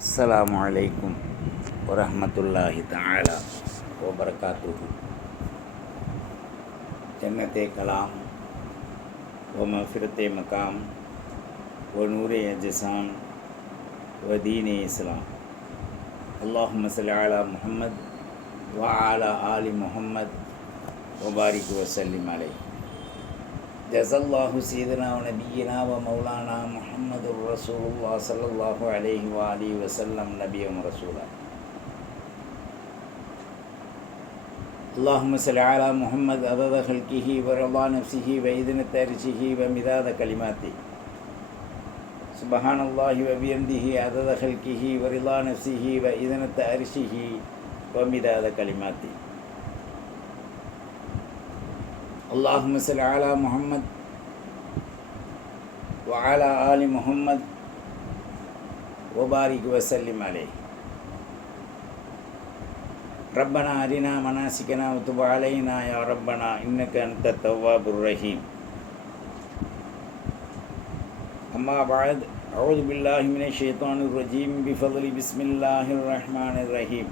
அஸ்ஸலாமு அலைக்கும் வரஹ்மத்துல்லாஹி தஆலா வபரகாத்துஹு. ஜன்னத்தே கலாம் வ மஃபிரத்தே மகாம் வ நூரே அஜ்ஸாம் வ தீனே இஸ்லாம். அல்லாஹும்ம ஸல்லி அலா முஹம்மத் வ அலா ஆலி முஹம்மத் வ பாரிக் வ ஸல்லிம் அலைஹி. ஜஸல்லாஹு சீதனா வ நபியினா வ மௌலானா முஹம்மதுர் ரசூலுல்லாஹ் ஸல்லல்லாஹு அலைஹி வ ஆலிஹி வஸல்லம் நபியம் ரசூலா. அல்லாஹும்ம ஸல்லி அலா முஹம்மத் அதத ஹல்கிஹி வ ரضا நஃப்ஸிஹி வ இத்னத அர்ஷிஹி வ மிதாத கலிமாத்தி. சுப்ஹானல்லாஹி வ பிஹம்திஹி அதத ஹல்கிஹி வ ரضا நஃப்ஸிஹி வ இத்னத அர்ஷிஹி வ மிதாத கலிமாத்தி. اللهم صل على محمد وعلى آل محمد وبارك وسلم عليه. ربنا أرنا مناسكنا وتب علينا يا ربنا إنك أنت التواب الرحيم. أما بعد، أعوذ بالله من الشيطان الرجيم بفضل بسم الله الرحمن الرحيم.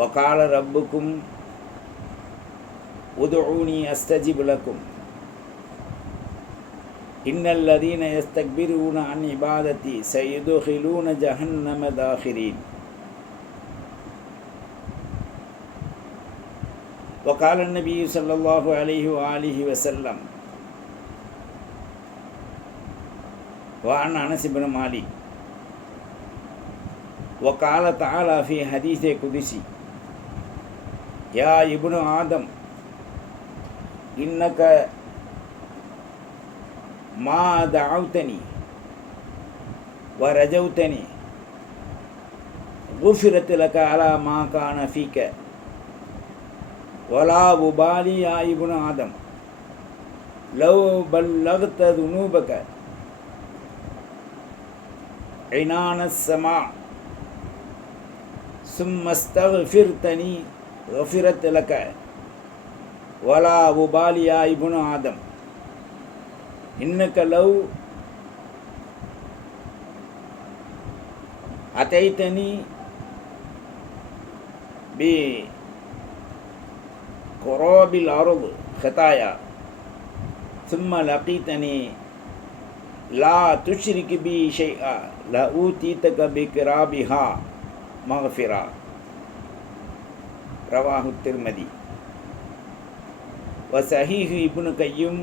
وقال ربكم ادعوني استجب لكم ان الذين يستكبرون عن عبادتي سيدخلون جهنم داخرين. وقال النبي صلى الله عليه وآله وسلم وعن انس بن مالك وقال تعالى في حديث قدسي يا ابن آدم إنك ما دعوتني ورجوتني غفرت لك على ما كان فيك ولا أبالي يا ابن آدم لو بلغت ذنوبك عنان السماء ثم استغفرتني غفرت لك ولا أبالي يا ابن آدم إنك لو أتيتني بقراب الأرض خطايا ثم لقيتني لا تشرك بي شيئا لأوتيتك بقرابها مغفرة. رواه الترمذي وصحيح ابن قيم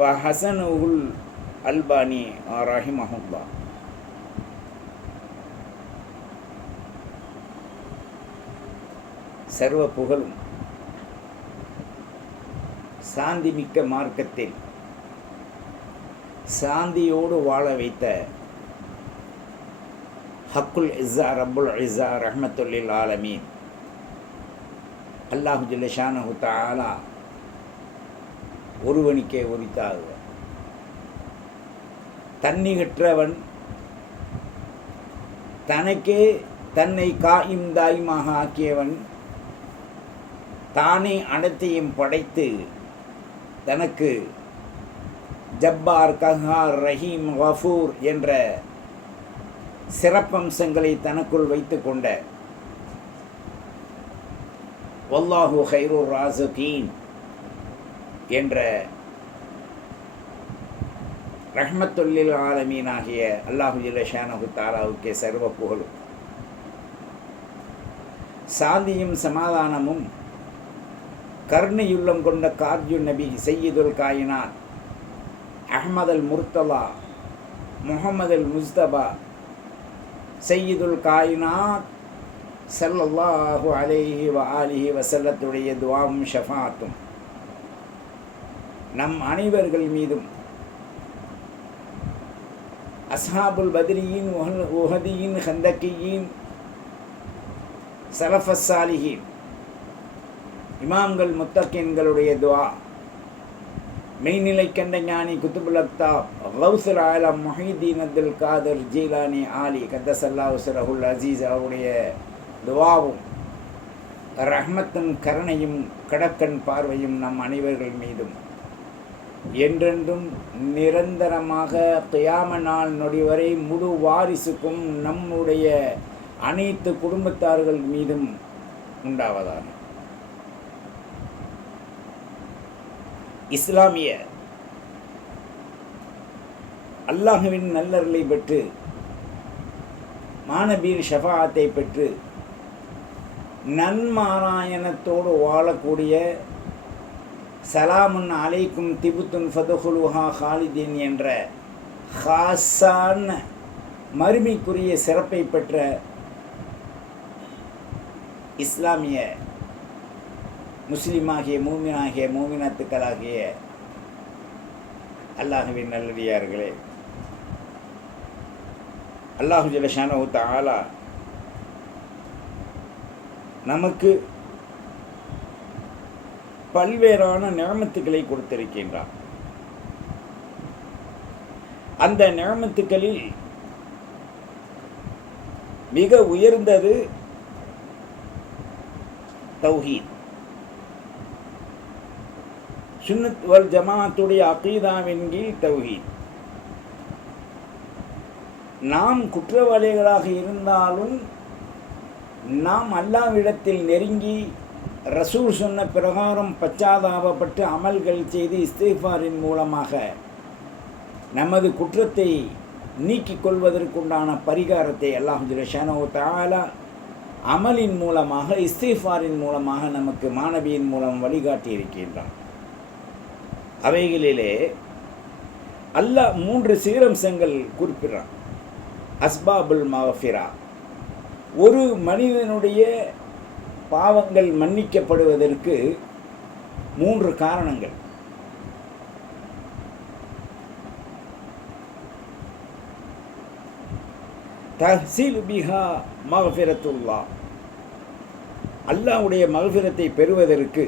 وحسنه الألباني رحمه الله. சர்வ புகழும் சாந்தி மிக்க மார்க்கத்தில் சாந்தியோடு வாழ வைத்த ஹக்குல் இஸ்ஸா ரப்புல் இஸ்ஸா ரஹ்மத்துல்லில் ஆலமீன் அல்லாஹு ஜல்ல ஷானஹு தஆலா ஒருவனுக்கே உரித்தாகுக. தன்னிகற்றவன் தனக்கே தன்னை காயும் தாயுமாக ஆக்கியவன் தானே அனைத்தையும் படைத்து தனக்கு ஜப்பார் கஹார் ரஹீம் கஃபூர் என்ற சிறப்பம்சங்களை தனக்குள் வைத்து கொண்ட வல்லாஹு ஹைருர் ராஸிகீன் என்ற ரஹ்மத்துல்லில் ஆலமீன் ஆகிய அல்லாஹு ஜல்ல ஷானஹு தஆலாவுக்கே சர்வ புகழும் சாந்தியும் சமாதானமும் கருணையுள்ளம் கொண்ட கார்ஜு நபி சையீதுல் காயினாத் அஹ்மத் அல் முர்த்தலா முஹம்மது அல் முஸ்தபா சையீதுல் காயினாத் ஸல்லல்லாஹு அலைஹி வ ஆலிஹி வஸல்லத்துடைய துஆவும் ஷஃபாஅத்தும் நம் அனைவர்கள் மீதும் அஸ்ஹாபுல் பத்ரியின் உஹதியின் ஹந்தகியின் சலஃபஸ் சாலிஹீன் இமாம்கள் முத்தகின்களுடைய துஆ மெய்நிலை கண்ட ஞானி குத்துபுல் அக்தாப் கௌசுல் ஆலம் முஹீதீன் அப்துல் காதர் ஜீலானி ஆலி கத்தசல்லா உஸ்ரஹுல் அசீஸ் அவருடைய துவாவும் ரஹ்மத்தும் கருணையும் கடற்கண் பார்வையும் நம் அனைவர்கள் மீதும் என்றென்றும் நிரந்தரமாக கியாம நாள் நொடி வரை முழு வாரிசுக்கும் நம்முடைய அனைத்து குடும்பத்தார்கள் மீதும் உண்டாவதாக. இஸ்லாமிய அல்லாஹுவின் நல்லருளை பெற்று மானபீர் ஷஃபாஅத்தை பெற்று நன்மாராயணத்தோடு வாழக்கூடிய சலாமுன் அலைக்கும் திபுத்துன் ஃபதுஹுலுஹா ஹாலிதீன் என்ற ஹாஸான மறுமைக்குரிய சிறப்பை பெற்ற இஸ்லாமிய முஸ்லீமாகிய மூமினாகிய மூமினத்துக்களாகிய அல்லாஹுவின் நல்லடியார்களே, அல்லாஹு ஜல்ல ஷானஹு தஆலா நமக்கு பல்வேறான நிஅமத்துக்களை கொடுத்திருக்கின்றார். அந்த நிஅமத்துக்களில் மிக உயர்ந்தது தௌஹீத். சுன்னத் வல் ஜமாஅத்துடைய அகீதாவின் கீழ் தௌஹீத். நாம் குற்றவாளிகளாக இருந்தாலும் நாம் அல்லாஹ்விடத்தில் நெருங்கி ரசூல் சொன்ன பிரகாரம் பச்சாதாபப்பட்டு அமல்கள் செய்து இஸ்திக்ஃபாரின் மூலமாக நமது குற்றத்தை நீக்கிக் கொள்வதற்குண்டான பரிகாரத்தை அல்லாஹ் ஜல்ல ஷானஹு தஆலா அமலின் மூலமாக இஸ்திக்ஃபாரின் மூலமாக நமக்கு மானபியின் மூலம் வழிகாட்டி இருக்கின்றான். அவைகளிலே அல்லாஹ் 3 சீரம்சங்கள் குறிப்பிடுறான். அஸ்பாபுல் மஃபிரா, ஒரு மனிதனுடைய பாவங்கள் மன்னிக்கப்படுவதற்கு 3 காரணங்கள். தஹ்சீல் பிஹா மஃபிரத்துல்லாஹ், அல்லாஹ்வுடைய மஃபிரத்தை பெறுவதற்கு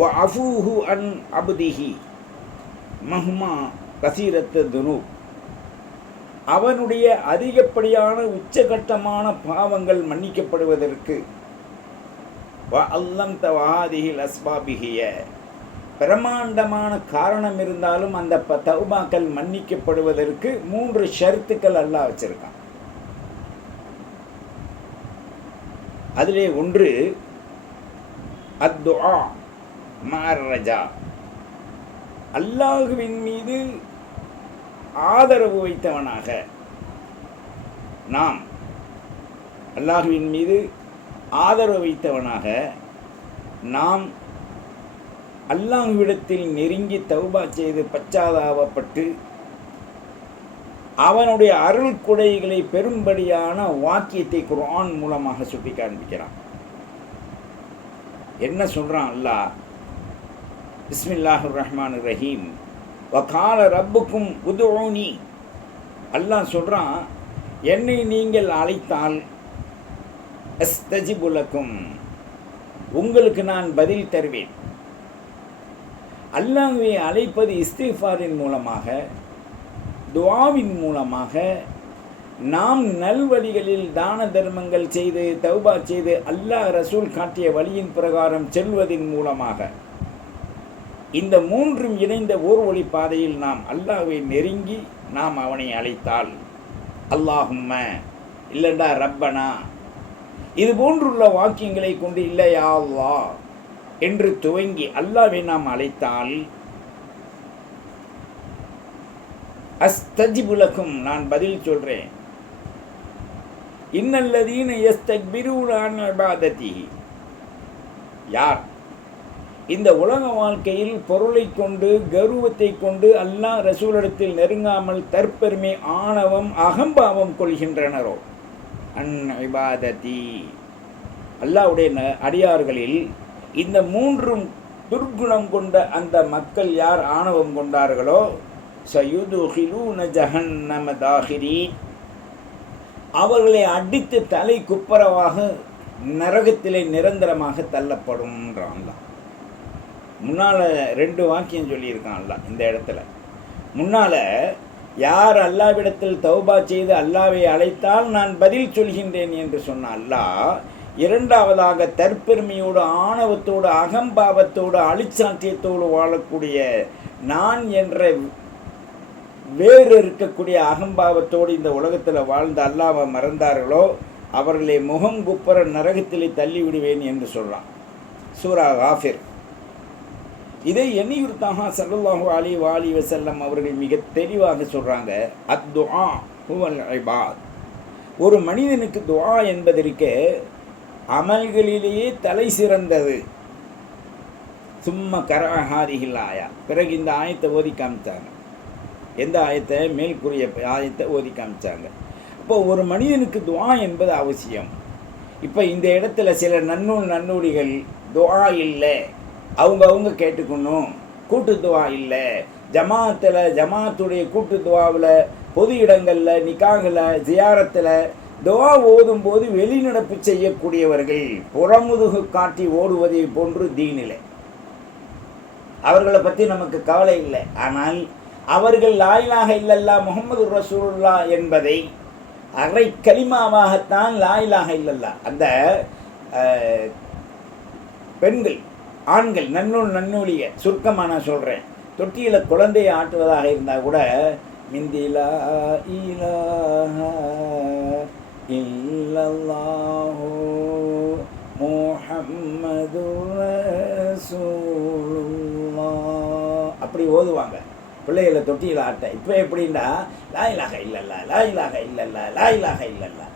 வ அஃபூஹு அன் அப்திஹி மஹ்மா கஸீரத்து துனூப், அவனுடைய அதிகப்படியான உச்சகட்டமான பாவங்கள் மன்னிக்கப்படுவதற்கு வ அல்லம் தவாதிஹில் அஸ்பாபிஹிய, பிரமாண்டமான காரணம் இருந்தாலும் அந்த தௌபாக்கள் மன்னிக்கப்படுவதற்கு 3 ஷர்த்துக்கள் அல்லாஹ் வச்சிருக்கான். அதிலே ஒன்று அத்துஆ மஅர் ரஜா, அல்லாஹ்வின் மீது ஆதரவு வைத்தவனாக நாம் அல்லாஹ்வின் மீது ஆதரவு வைத்தவனாக நாம் அல்லாஹ்விடத்தில் நெருங்கி தௌபா செய்து பச்சாதாபப்பட்டு அவனுடைய அருள் கொடைகளை பெரும்படியான வாக்கியத்தை குர்ஆன் மூலமாக சுட்டி காண்பிக்கிறான். என்ன சொல்றான் அல்லாஹ்? பிஸ்மில்லாஹிர் ரஹ்மானிர் ரஹீம், வகால ரப்புக்கும் உதுஊனி, அல்லாஹ் சொல்றான், என்னை நீங்கள் அழைத்தால் அஸ்தஜிபு லக்கும், உங்களுக்கு நான் பதில் தருவேன். அல்லாஹ்வை அழைப்பது இஸ்திக்ஃபாரின் மூலமாக, துஆவின் மூலமாக, நாம் நல்வழிகளில் தான தர்மங்கள் செய்து தௌபா செய்து அல்லாஹ் ரசூல் காட்டிய வழியின் பிரகாரம் செல்வதின் மூலமாக, இந்த 3ம் இணைந்த ஓர் வழி பாதையில் நாம் அல்லாஹ்வை நெருங்கி நாம் அவனை அழைத்தால், அல்லாஹும்ம இல்லண்டா ரப்பனா, இது போன்றுள்ள வாக்கியங்களை கொண்டு இல்லையா அல்லாஹ் என்று துவங்கி அல்லாஹ்வை நாம் அழைத்தால், அஸ்தஜிபு லக்கும், நான் பதில் சொல்றேன். இன்னல்லதீன யஸ்தக்பிரூன அன் இபாதத்திஹி, யார் இந்த உலக வாழ்க்கையில் பொருளை கொண்டு கௌரவத்தை கொண்டு அல்லாஹ் ரசூலிடத்தில் நெருங்காமல் தற்பெருமை ஆணவம் அகம்பாவம் கொள்கின்றனரோ, அன் இபாதத்தி, அல்லாஹ்வுடைய அடியார்களில் இந்த 3ம் துர்குணம் கொண்ட அந்த மக்கள் யார் ஆணவம் கொண்டார்களோ, சயுதுகிலூன ஜஹன்னம தாஹிரீன், அவர்களை அடித்து தலை குப்பரவாக நரகத்திலே நிரந்தரமாக தள்ளப்படும்ன்றான். முன்னால் 2 வாக்கியம் சொல்லியிருக்கான் அல்லாஹ் இந்த இடத்துல. முன்னால் யார் அல்லாவிடத்தில் தௌபா செய்து அல்லாவை அழைத்தால் நான் பதில் சொல்கின்றேன் என்று சொன்ன அல்லாஹ், இரண்டாவதாக தற்பெருமையோடு, ஆணவத்தோடு, அகம்பாவத்தோடு, அழிச்சாட்டியத்தோடு வாழக்கூடிய நான் என்ற வேறு இருக்கக்கூடிய அகம்பாவத்தோடு இந்த உலகத்தில் வாழ்ந்த அல்லாவை மறந்தார்களோ அவர்களை முகம் குப்புற நரகத்திலே தள்ளிவிடுவேன் என்று சொல்கிறான் சூரா காஃபிர். இதை எண்ணியுறுத்தாக ஸல்லல்லாஹு அலைஹி வஸல்லம் அவர்கள் மிக தெளிவாக சொல்கிறாங்க, அத்துஆ ஹுவல் இபாத். ஒரு மனிதனுக்கு துஆ என்பதற்கு அமல்களிலேயே தலை சிறந்தது. சும்மா கரஹாதிஹில் ஆயா. பிறகு இந்த ஆயத்தை ஓதி காமிச்சாங்க. எந்த ஆயத்தை? மேல்கூறிய ஆயத்தை ஓதி காமிச்சாங்க. இப்போ ஒரு மனிதனுக்கு துஆ என்பது அவசியம். இப்போ இந்த இடத்துல சில நன்னூடிகள் துஆ இல்லை, அவங்க கேட்டுக்கணும், கூட்டு துஆ இல்லை, ஜமாத்துடைய கூட்டு துஆவில், பொது இடங்களில், நிக்காகில், ஜியாரத்தில் துஆ ஓதும்போது வெளிநடப்பு செய்யக்கூடியவர்கள் புறமுதுகு காட்டி ஓடுவதை போன்று தீனில்லை. அவர்களை பற்றி நமக்கு கவலை இல்லை. ஆனால் அவர்கள் லா இலாஹ இல்லல்லாஹ் முஹம்மது ரசூலுல்லாஹ் என்பதை அரை கலிமாவாகத்தான் லா இலாஹ இல்லல்லாஹ். அந்த பெண்கள், ஆண்கள் நன்னூலிய சுருக்கமாக நான் சொல்கிறேன், தொட்டியில் குழந்தையை ஆட்டுவதாக இருந்தால் கூட மிந்திலா இலாஹ இல்லல்லாஹு முஹம்மதுர் ரசூலுல்லாஹ் அப்படி ஓதுவாங்க பிள்ளைகளை தொட்டியில் ஆட்ட. இப்போ எப்படின்னா லா இலாஹ இல்லல்லாஹ், லா இலாஹ இல்லல்லாஹ், லா இலாஹ இல்லல்லாஹ்.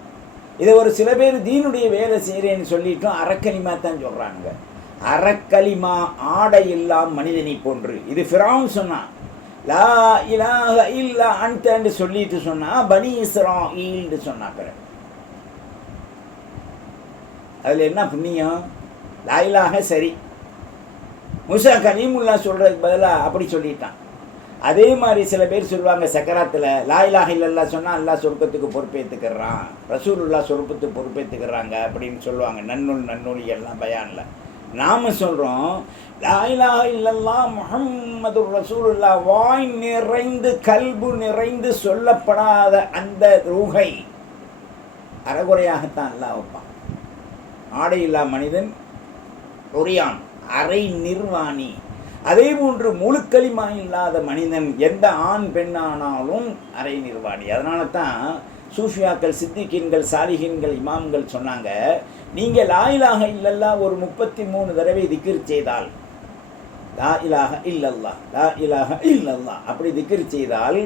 இதை ஒரு சில பேர் தீனுடைய வேலை செய்கிறேன்னு சொல்லிட்டோம், அறக்கலிமா தான் சொல்கிறாங்க. அறக்கலிமா ஆடை இல்லாம் மனிதனை போன்று. இது ஃபிரௌன் சொன்னான், லா இலாஹ இல்லா அன்தன்னு சொல்லிட்டு சொன்னா பனி இஸ்ராயீல்னு சொன்னா. பிறகு அதில் என்ன புண்ணியம்? லா இலாஹ சரி, மூசா கலீமுல்லா சொல்கிறதுக்கு பதிலாக அப்படி சொல்லிட்டான். அதே மாதிரி சில பேர் சொல்லுவாங்க சக்கராத்தில் லா இலாஹ இல்லல்லாஹ் சொன்னால் அல்லாஹ் சொர்க்கத்துக்கு பொறுப்பேற்றுக்கிறான், ரசூலுல்லாஹ் சொர்க்கத்துக்கு பொறுப்பேற்றுக்கிறாங்க அப்படின்னு சொல்லுவாங்க. நன்னூலிகள்லாம் பயானில். நாம் சொல்கிறோம் லா இலாஹ இல்லல்லாஹ் முஹம்மதுர் ரசூலுல்லாஹ் வாய் நிறைந்து கல்பு நிறைந்து சொல்லப்படாத அந்த ரூஹை அறகுறையாகத்தான் அல்லாஹ் வைப்பான். ஆடை இல்லா மனிதன் ஒரியான், அரை நிர்வாணி. அதே போன்று முழுக்களிமா இல்லாத மனிதன் எந்த ஆண் பெண்ணானாலும் அரை நிர்வாணி. அதனால தான் சூஃபியாக்கள், சித்திகீன்கள், சாலிஹீன்கள், இமாம்கள் சொன்னாங்க, நீங்கள் லா இலாஹ இல்லல்லாஹ் ஒரு 33 தடவை திக்ர் செய்தால், லா இலாஹ இல்லல்லாஹ், லா இலாஹ இல்லல்லாஹ் அப்படி திக்ர் செய்தால்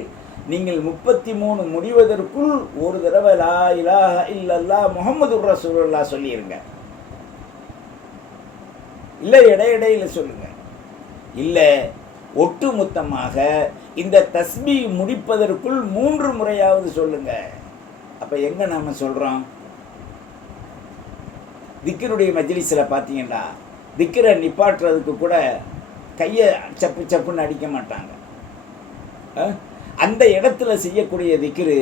நீங்கள் 33 முடிவதற்குள் ஒரு தடவை லா இலாஹ இல்லல்லாஹ் முஹம்மதுர் ரசூலுல்லாஹ் சொல்லிடுங்க. இல்லை இடையிடையில் சொல்லுங்க, இல்லை ஒட்டுமொத்தமாக இந்த தஸ்பீ முடிப்பதற்குள் 3 முறையாவது சொல்லுங்க. அப்போ எங்கே நம்ம சொல்கிறோம்? திக்கருடைய மஜ்லிஸில் பார்த்தீங்கன்னா திக்கரை நிப்பாட்டுறதுக்கு கூட கையை சப்பு சப்புன்னு அடிக்க மாட்டாங்க. அந்த இடத்துல செய்யக்கூடிய திக்ரு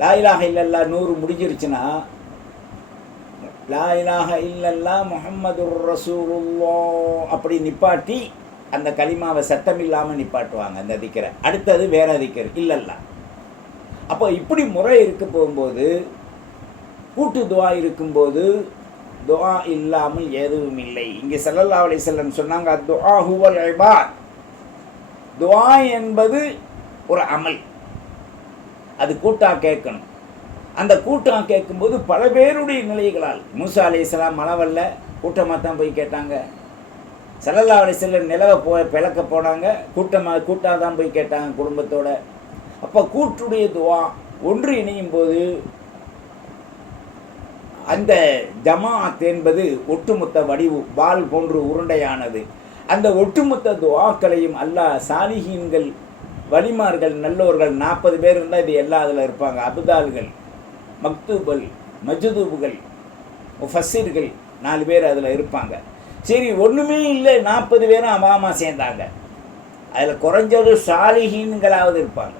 லா இலாஹ இல்லல்லாஹ் 100 முடிஞ்சிருச்சுன்னா லா இலாஹ இல்லல்லாஹ் முஹம்மதுர் ரசூலுல்லாஹ் அப்படி நிப்பாட்டி அந்த கலிமாவை சத்தம் இல்லாமல் நிப்பாட்டுவாங்க அந்த திக்கரை. அடுத்தது வேற திக்கர் இல்லல்லாஹ். அப்போ இப்படி முறை இருக்க போகும்போது, கூட்டு துவா இருக்கும்போது துவா இல்லாமல் எதுவும் இல்லை. இங்கே ஸல்லல்லாஹு அலைஹி வஸல்லம் சொன்னாங்க, துஆ ஹுவல் இபாத். துவா என்பது ஒரு அமல், அது கூட்டா கேட்கணும். அந்த கூட்டம் கேட்கும்போது பல பேருடைய நிலைகளால், மூசா அலைஹிஸ்ஸலாம் மழை வரல, கூட்டமாக தான் போய் கேட்டாங்க. ஸல்லல்லாஹு அலைஹி வஸல்லம் நிலவை பிளக்க போனாங்க, கூட்டாக தான் போய் கேட்டாங்க குடும்பத்தோட. அப்போ கூட்டுடைய துவா ஒன்று இணையும் போது அந்த ஜமாஅத் என்பது ஒட்டுமொத்த வடிவு பால் போன்று உருண்டையானது. அந்த ஒட்டுமொத்த துவாக்களையும் அல்லாஹ் சாலிஹீன்கள், வலிமார்கள், நல்லோர்கள் 40 பேர் இருந்தால் இது எல்லாம் அதில் இருப்பாங்க. அபுதால்கள், மக்தூபல், மஜ்தூபுகள், முஃபஸ்ஸிர்கள் 4 பேர் அதில் இருப்பாங்க. சரி, ஒன்றுமே இல்லை, 40 பேரும் அவாமா சேர்ந்தாங்க, அதில் குறைஞ்சது சாலிஹீன்களாவது இருப்பாங்க.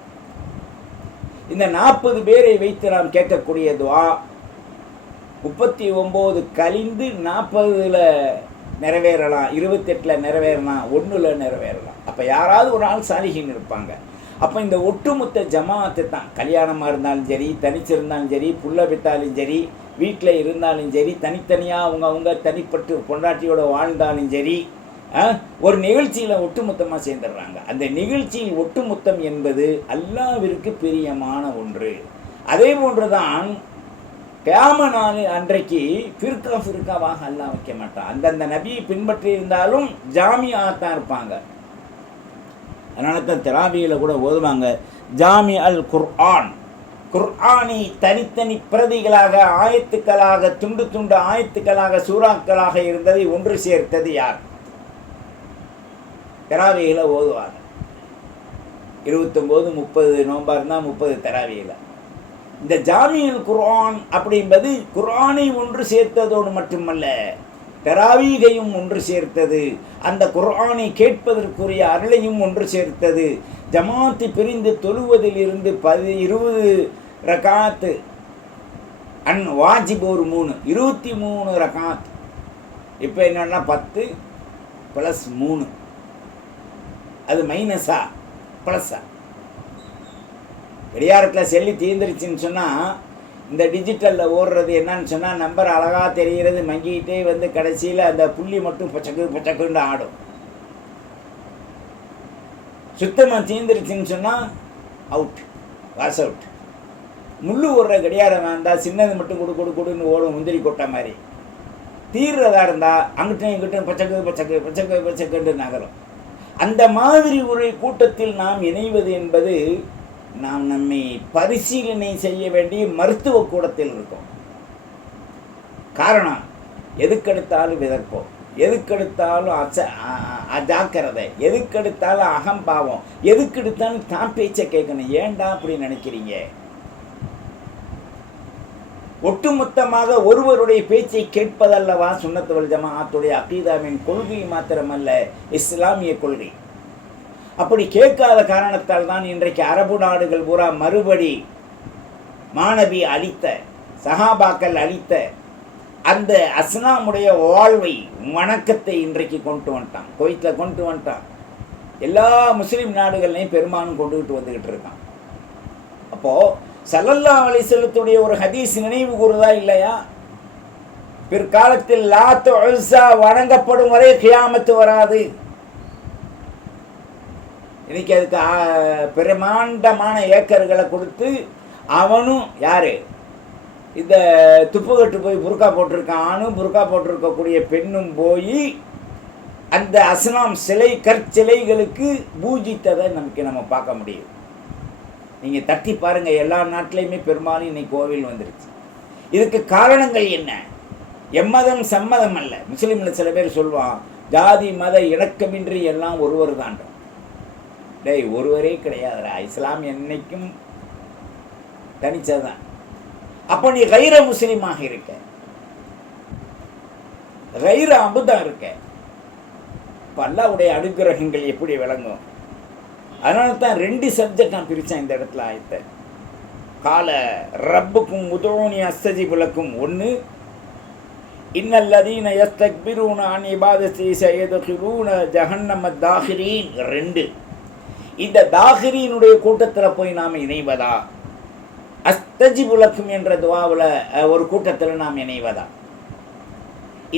இந்த 40 பேரை வைத்து நாம் கேட்கக்கூடிய துவா 39 கழிந்து 40ல் நிறைவேறலாம், 28ல் நிறைவேறலாம், 1ல் நிறைவேறலாம். அப்போ யாராவது ஒரு ஆள் சாலிஹீன் இருப்பாங்க. அப்போ இந்த ஒட்டுமொத்த ஜமாத்து தான், கல்யாணமாக இருந்தாலும் சரி, தனிச்சிருந்தாலும் சரி, புள்ள பெற்றாலும் சரி, வீட்டில் இருந்தாலும் சரி, தனித்தனியாக அவங்க தனிப்பட்டு பொண்டாட்டியோட வாழ்ந்தாலும் சரி, ஒரு நிகழ்ச்சியில் ஒட்டுமொத்தமாக சேர்ந்துடுறாங்க. அந்த நிகழ்ச்சியில் ஒட்டுமொத்தம் என்பது அல்லாஹ்விற்கு பிரியமான ஒன்று. அதே போன்று தான் கியாம நாள் அன்றைக்கு ஃபிர்காவாக அல்லாஹ் வைக்க மாட்டான். அந்தந்த நபியை பின்பற்றி இருந்தாலும் ஜாமியாத்தான் இருப்பாங்க. அதனால தான் தராவியில் கூட ஓதுவாங்க, ஜாமி அல் குர்ஆன், குர்ஆனை தனித்தனி பிரதிகளாக, ஆயத்துக்களாக, துண்டு துண்டு ஆயத்துக்களாக, சூறாக்களாக இருந்ததை ஒன்று சேர்த்தது யார்? தராவியில் ஓதுவாங்க. 29, 30 நோம்பா இருந்தால் 30 தராவியில். இந்த ஜாமியுல் குர்ஆன் அப்படின்பது குர்ஆனை ஒன்று சேர்த்ததோடு மட்டுமல்ல, தராவீகையும் ஒன்று சேர்த்தது. அந்த குர்ஆனை கேட்பதற்குரிய அருளையும் ஒன்று சேர்த்தது. ஜமாத்து பிரிந்து தொழுவதில் இருந்து 20 ரகாத்து வாஜிப் ஒரு 3, 23 ரகாத். இப்போ என்னன்னா 10 + 3, அது மைனஸா ப்ளஸ்ஸா? கடியாரத்தில் செல்லி தீர்ந்துருச்சுன்னு சொன்னால், இந்த டிஜிட்டலில் ஓடுறது என்னன்னு சொன்னால், நம்பர் அழகாக தெரிகிறது, மங்கிக்கிட்டே வந்து கடைசியில் அந்த புள்ளி மட்டும் பச்சக்குன்னு ஆடும். சுத்தமாக தீர்ந்துருச்சுன்னு சொன்னால் அவுட், வாஸ் அவுட். முள்ளு ஓடுற கடியாரம் வேண்டாம், சின்னது மட்டும் கொடுன்னு ஓடும், முந்திரி கொட்டை மாதிரி. தீர்றதா இருந்தால் அங்கிட்டும் இங்கிட்டும் பச்சக்குன்னு நகரும். அந்த மாதிரி ஒரு கூட்டத்தில் நாம் இணைவது என்பது, நாம் நம்மை பரிசீலனை செய்ய வேண்டிய மருத்துவ கூடத்தில் இருக்கோம். காரணம், எதுக்கெடுத்தாலும் விதர்ப்போம், எதுக்கெடுத்தாலும் அஜாக்கிரதை, எதுக்கெடுத்தாலும் அகம்பாவம், எதுக்கெடுத்தாலும் தான் பேச்சை கேட்கணும். ஏன்டா அப்படி நினைக்கிறீங்க? ஒட்டுமொத்தமாக ஒருவருடைய பேச்சை கேட்பதல்லவா சுன்னத் வல் ஜமாஅத்துடைய அகீதாவின் கொள்கை மாத்திரமல்ல, இஸ்லாமிய கொள்கை. அப்படி கேட்காத காரணத்தால் தான் இன்றைக்கு அரபு நாடுகள் பூரா மறுபடி மாணவி அளித்த, சஹாபாக்கள் அளித்த அந்த அஸ்னாமுடைய வாழ்வை, வணக்கத்தை இன்றைக்கு கொண்டு வந்துட்டான். குவைத்தில் கொண்டு வந்துட்டான். எல்லா முஸ்லீம் நாடுகள்லையும் பெரும்பாலும் கொண்டுகிட்டு வந்துக்கிட்டு இருக்கான். அப்போது ஸல்லல்லாஹு அலைஹி வஸல்லத்துடைய ஒரு ஹதீஸ் நினைவு கூறுதா இல்லையா? பிற்காலத்தில் லாத் உஸ்ஸா வணங்கப்படும் வரை கியாமத்து வராது. இன்னைக்கு அதுக்கு பிரமாண்டமான ஏக்கர்களை கொடுத்து, அவனும் யாரு, இந்த துப்புக்கட்டு போய் புர்கா போட்டிருக்கான் ஆணும், புர்கா போட்டிருக்கக்கூடிய பெண்ணும் போய் அந்த அஸ்னாம் சிலை, கற்சிலைகளுக்கு பூஜித்ததை நம்ம பார்க்க முடியும். நீங்கள் தட்டி பாருங்கள், எல்லா நாட்டிலையுமே பெரும்பாலும் இன்னைக்கு கோவில் வந்துருச்சு. இதுக்கு காரணங்கள் என்ன? எம்மதம் சம்மதம் அல்ல. முஸ்லீமில் சில பேர் சொல்லுவான், ஜாதி மத இணக்கமின்றி எல்லாம் ஒருவர் தான். டேய், ஒருவரே கிடையாதுடா. இஸ்லாம் என்னைக்கும் தனிச்சதுதான். அப்போ நீ கைர முஸ்லீமாக இருக்க, கைர அபுதான் இருக்க. இப்போ அல்லாஹ்வுடைய அனுக்கிரகங்கள் எப்படி விளங்கும்? அதனால தான் 2 சப்ஜெக்ட் நான் பிரித்தேன் இந்த இடத்துல. ஆயத்தை கால ரப்புக்கும் உதோனி அஸ்தஜிப் லக்கும். 1, இன்னல்லதீன யஸ்தக்பிரூன அன் இபாதத்தி சயதுகிலூன ஜஹன்னம தாஹிரீன். 2, இந்த தாஹிரீனுடைய கூட்டத்தில் போய் நாம் இணைவதா, அஸ்தஜிப் லக்கும் என்ற துவாவில் ஒரு கூட்டத்தில் நாம் இணைவதா?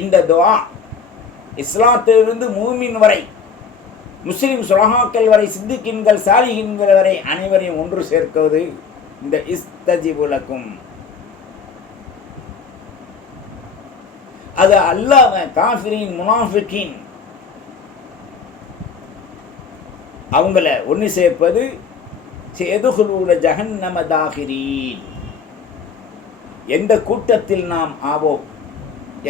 இந்த துவா இஸ்லாத்திலிருந்து மூமின் வரை, முஸ்லிம் சுலஹாக்கள் வரை, சித்திகின்கள், சாலிஹின்கள் வரை அனைவரையும் ஒன்று சேர்க்குவது இந்த இஸ்தஜிபு லக்கும். அது அல்லாஹ் காஃபிரின், முனாஃபிகின் அவங்கள ஒன்று சேர்ப்பது எதுகுலூன ஜஹன்னம தாஹிரீன். எந்த கூட்டத்தில் நாம் ஆவோம்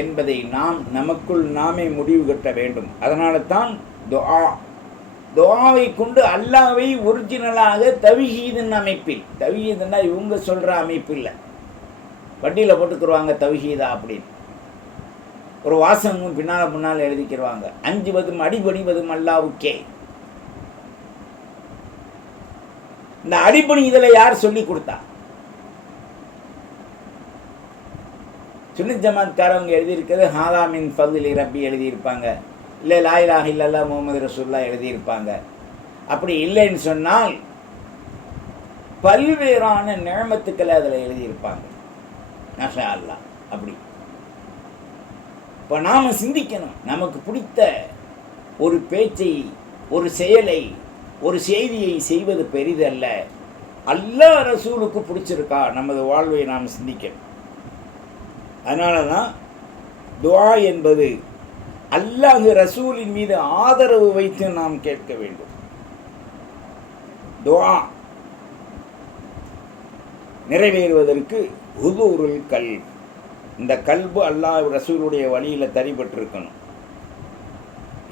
என்பதை நாம் நமக்குள் நாமே முடிவு கட்ட வேண்டும். அதனால தான் துஆவை கொண்டு அல்லாஹ்வை ஒரிஜினலாக தவ்ஹீதின் அமைப்பில், தவ்ஹீதுன்னா இவங்க சொல்கிற அமைப்பு இல்லை, வண்டியில் போட்டுக்குருவாங்க தவ்ஹீதா அப்படின்னு ஒரு வாசகமும் முன்னால் எழுதிக்கிடுவாங்க. அஞ்சுவதும் அடிபணிவதும் அல்லாஹ்வுக்கே. இந்த அடிப்பணி இதில் யார் சொல்லி கொடுத்தா? சுன்னத் ஜமாத்காரவங்க எழுதியிருக்கிறது ஹாதா மின் ஃபத்லி ரப்பி எழுதியிருப்பாங்க, இல்லை லா இலாஹ இல்லல்லாஹ் முஹம்மது ரசூலுல்லாஹ் எழுதியிருப்பாங்க. அப்படி இல்லைன்னு சொன்னால் பல்வேறான நியமத்துக்களை அதில் எழுதியிருப்பாங்க. மாஷா அல்லாஹ். அப்படி இப்போ நாம் சிந்திக்கணும், நமக்கு பிடித்த ஒரு பேச்சை, ஒரு செயலை, ஒரு செய்தியை செய்வது பெரிதல்ல. அல்லாஹ் ரசூலுக்கு பிடிச்சிருக்கா நமது வாழ்வை நாம் சிந்திக்கணும். அதனால தான் துஆ என்பது அல்லாஹ் ரசூலின் மீது ஆதரவு வைத்து நாம் கேட்க வேண்டும். துஆ நிறைவேறுவதற்கு ஹுதூருல் கல்ப், இந்த கல்பு அல்லாஹ் ரசூலுடைய வழியில் தரிபட்டிருக்கணும்.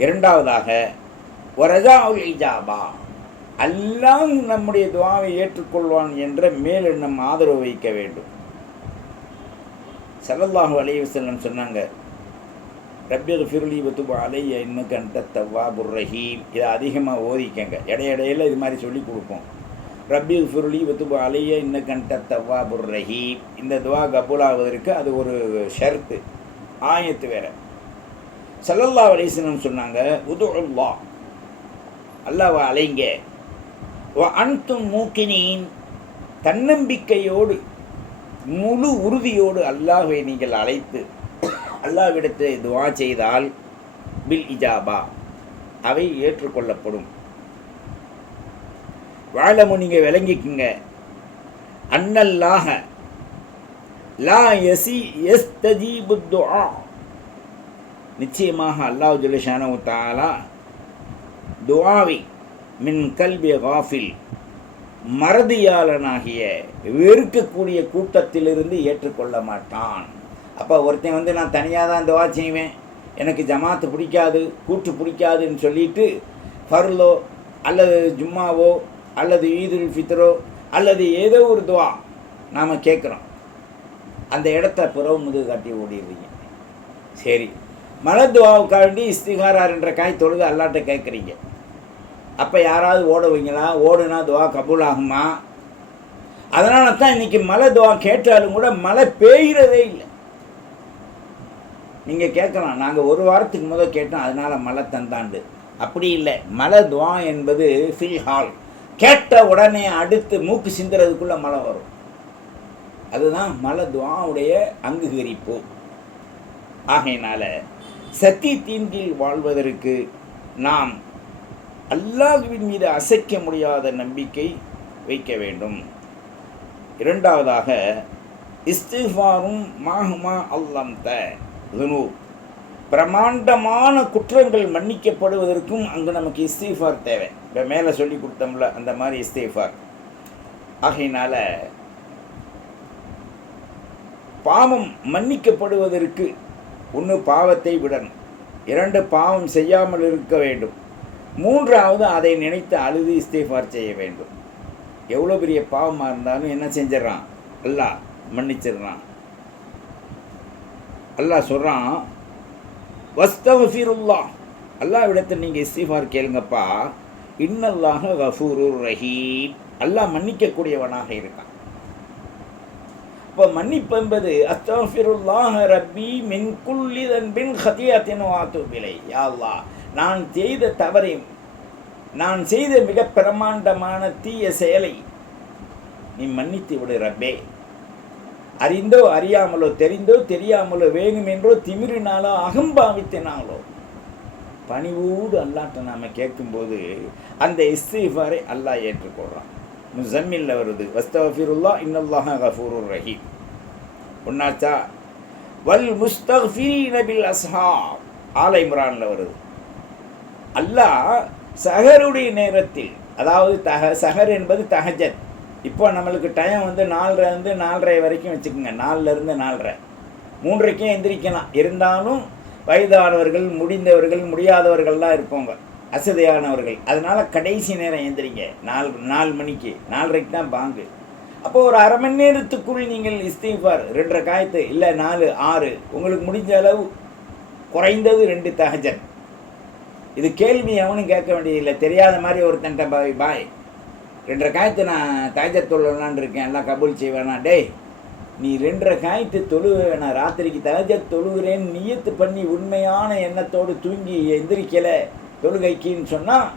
இரண்டாவதாக வரஜாஉல் இஜாபா, அல்லாஹ் நம்முடைய துஆவை ஏற்றுக்கொள்வான் என்ற மேலெண்ணம் ஆதரவு வைக்க வேண்டும். ஸல்லல்லாஹு அலைஹி வஸல்லம் சொன்னாங்க, ரப்பிக்ஃபிர்லி வதுப் அலைய இன்னக அன்தத் தவ்வாபுர் ரஹீம். இதை அதிகமாக ஓதிக்கங்க. இடையிடையில் இது மாதிரி சொல்லி கொடுப்போம். ரப்பிக்ஃபிர்லி வதுப் அலைய இன்னக அன்தத் தவ்வாபுர் ரஹீம். இந்த துஆ கபூலாவதற்கு அது ஒரு ஷர்த்து, ஆயத்து வேற. ஸல்லல்லாஹு அலைஹி வஸல்லம் சொன்னாங்க, உதுல்லாஹ், அல்லாஹ்வை அலைங்க, வ அன்தும் மூக்கினீன், தன்னம்பிக்கையோடு முழு உறுதியோடு அல்லாஹ்வை நீங்கள் அழைத்து அல்லாஹ்விடத்தில் துஆ செய்தால் பில் இஜாபா, அவை ஏற்றுக்கொள்ளப்படும். வாழமு நீங்கள் விளங்கிக்குங்க, அன்னல்லாஹ லா யஸ்தஜீபு துஆ, நிச்சயமாக அல்லாஹ் ஜல்ல ஷானஹு தஆலா துஆவை மின் கல்பி காஃபில், மறதியாளனாகிய வெறுக்கக்கூடிய கூட்டத்திலிருந்து ஏற்றுக்கொள்ள மாட்டான். அப்போ ஒருத்தன் நான் தனியாக தான் துஆ செய்வேன், எனக்கு ஜமாத்து பிடிக்காது, கூட்டு பிடிக்காதுன்னு சொல்லிட்டு ஃபர்லோ அல்லது ஜும்மாவோ அல்லது ஈதுல் ஃபித்ரோ அல்லது ஏதோ ஒரு துஆ நாம் கேட்குறோம், அந்த இடத்த புறவு முதுகு காட்டி ஓடிடுறீங்க. சரி, மலை துஆவுக்காண்டி இஸ்திகாரா என்ற காய் தொழுது அல்லாட்ட கேட்குறீங்க. அப்போ யாராவது ஓடுவீங்களா? ஓடுனா துஆ கபூல் ஆகுமா? அதனால தான் இன்றைக்கி மலை துஆ கேட்டாலும் கூட மழை பெய்கிறதே இல்லை. நீங்கள் கேட்கலாம், நாங்கள் ஒரு வாரத்துக்கு முதல் கேட்டோம் அதனால் மழை தந்தாண்டு. அப்படி இல்லை. மலை துஆ என்பது ஃபில் ஹால், கேட்ட உடனே அடுத்து மூக்கு சிந்துறதுக்குள்ளே மழை வரும். அதுதான் மலை துஆவுடைய அங்கீகரிப்பு. ஆகையினால சத்தியத்தின் கீழ் வாழ்வதற்கு நாம் அல்லாஹ்வின் மீது அசைக்க முடியாத நம்பிக்கை வைக்க வேண்டும். இரண்டாவதாக இஸ்திஃபாரும் மாஹுமா அல்லம்த துனூப், பிரமாண்டமான குற்றங்கள் மன்னிக்கப்படுவதற்கும் அங்கே நமக்கு இஸ்திஃபார் தேவை. இப்போ மேலே சொல்லி கொடுத்தோம்ல அந்த மாதிரி இஸ்திஃபார். ஆகையினால பாவம் மன்னிக்கப்படுவதற்கு ஒன்று பாவத்தை விடணும், இரண்டு பாவம் செய்யாமல் இருக்க வேண்டும், மூன்றாவது அதை நினைத்து அழுது இஸ்திஃபார் செய்ய வேண்டும். எவ்வளோ பெரிய பாவமாக இருந்தாலும் என்ன செஞ்சிடறான்? அல்லாஹ் மன்னிச்சிடுறான். அல்லாஹ் சொல்கிறான், வஸ்தஃபிருல்லாஹ், அல்லாஹ் விடத்தில் நீங்கள் இஸ்திஃபார் கேளுங்கப்பா, இன்னல்லாஹ கஃபூருர் ரஹீம், அல்லாஹ் மன்னிக்கக்கூடியவனாக இருக்கான். இப்போ மன்னிப்பு என்பது அஸ்தஃபிருல்லாஹ ரப்பி மின் குல்லி தன்பின் ஹதியத்தின் வாத்துப் இலை. யா அல்லாஹ், நான் செய்த தவறை, நான் செய்த மிக பிரமாண்டமான தீய செயலை நீ மன்னித்து விடு ரப்பே. அறிந்தோ அறியாமலோ, தெரிந்தோ தெரியாமலோ, வேணுமென்றோ திமிரினாலோ அகம்பாவித்தினாலோ பணிவோடு அல்லாட்ட நாம் கேட்கும்போது அந்த இஸ்திஃபாரை அல்லாஹ் ஏற்றுக்கொள்கிறான். முஸம்மில்ல வருது, வஸ்தஃபிருல்லாஹ் இன்னல்லாஹ கஃபூருர் ரஹீம். ஒன்னாச்சா? வல் முஸ்தஃபிரீன பில் அஸ்ஹார், ஆல இம்ரானில் வருது. அல்லாஹ் சஹருடைய நேரத்தில், அதாவது சஹர் என்பது தஹஜத். இப்போ நம்மளுக்கு டைம் 4 4:30 வரைக்கும் வச்சுக்கோங்க. 4 4:30, 3:00 எந்திரிக்கலாம். இருந்தாலும் வயதானவர்கள், முடிந்தவர்கள், முடியாதவர்கள்லாம் இருப்போங்க, அசதியானவர்கள். அதனால் கடைசி நேரம் எந்திரிங்க. 4 மணிக்கு, 4:30 தான் பாங்கு. அப்போது ஒரு அரை மணி நேரத்துக்குள் நீங்கள் இஸ்திஃபார் 2 ரக்காயத்து, இல்லை 4 6, உங்களுக்கு முடிஞ்ச அளவு குறைந்தது 2 தஹஜத். இது கேள்வி எவனும் கேட்க வேண்டியதில்லை. தெரியாத மாதிரி ஒருத்தன்ட்ட பாய் 2 ரக்காயத்து நான் தஹஜத் தொழுலான்னு இருக்கேன், எல்லாம் கபூல் செய்வேனா? டேய், நீ 2 ரக்காயத்து தொழுவேனா? ராத்திரிக்கு தஹஜத் தொழுகிறேன்னு நியத்து பண்ணி உண்மையான எண்ணத்தோடு தூங்கி எந்திரிக்கலை தொழுகைக்குன்னு சொன்னால்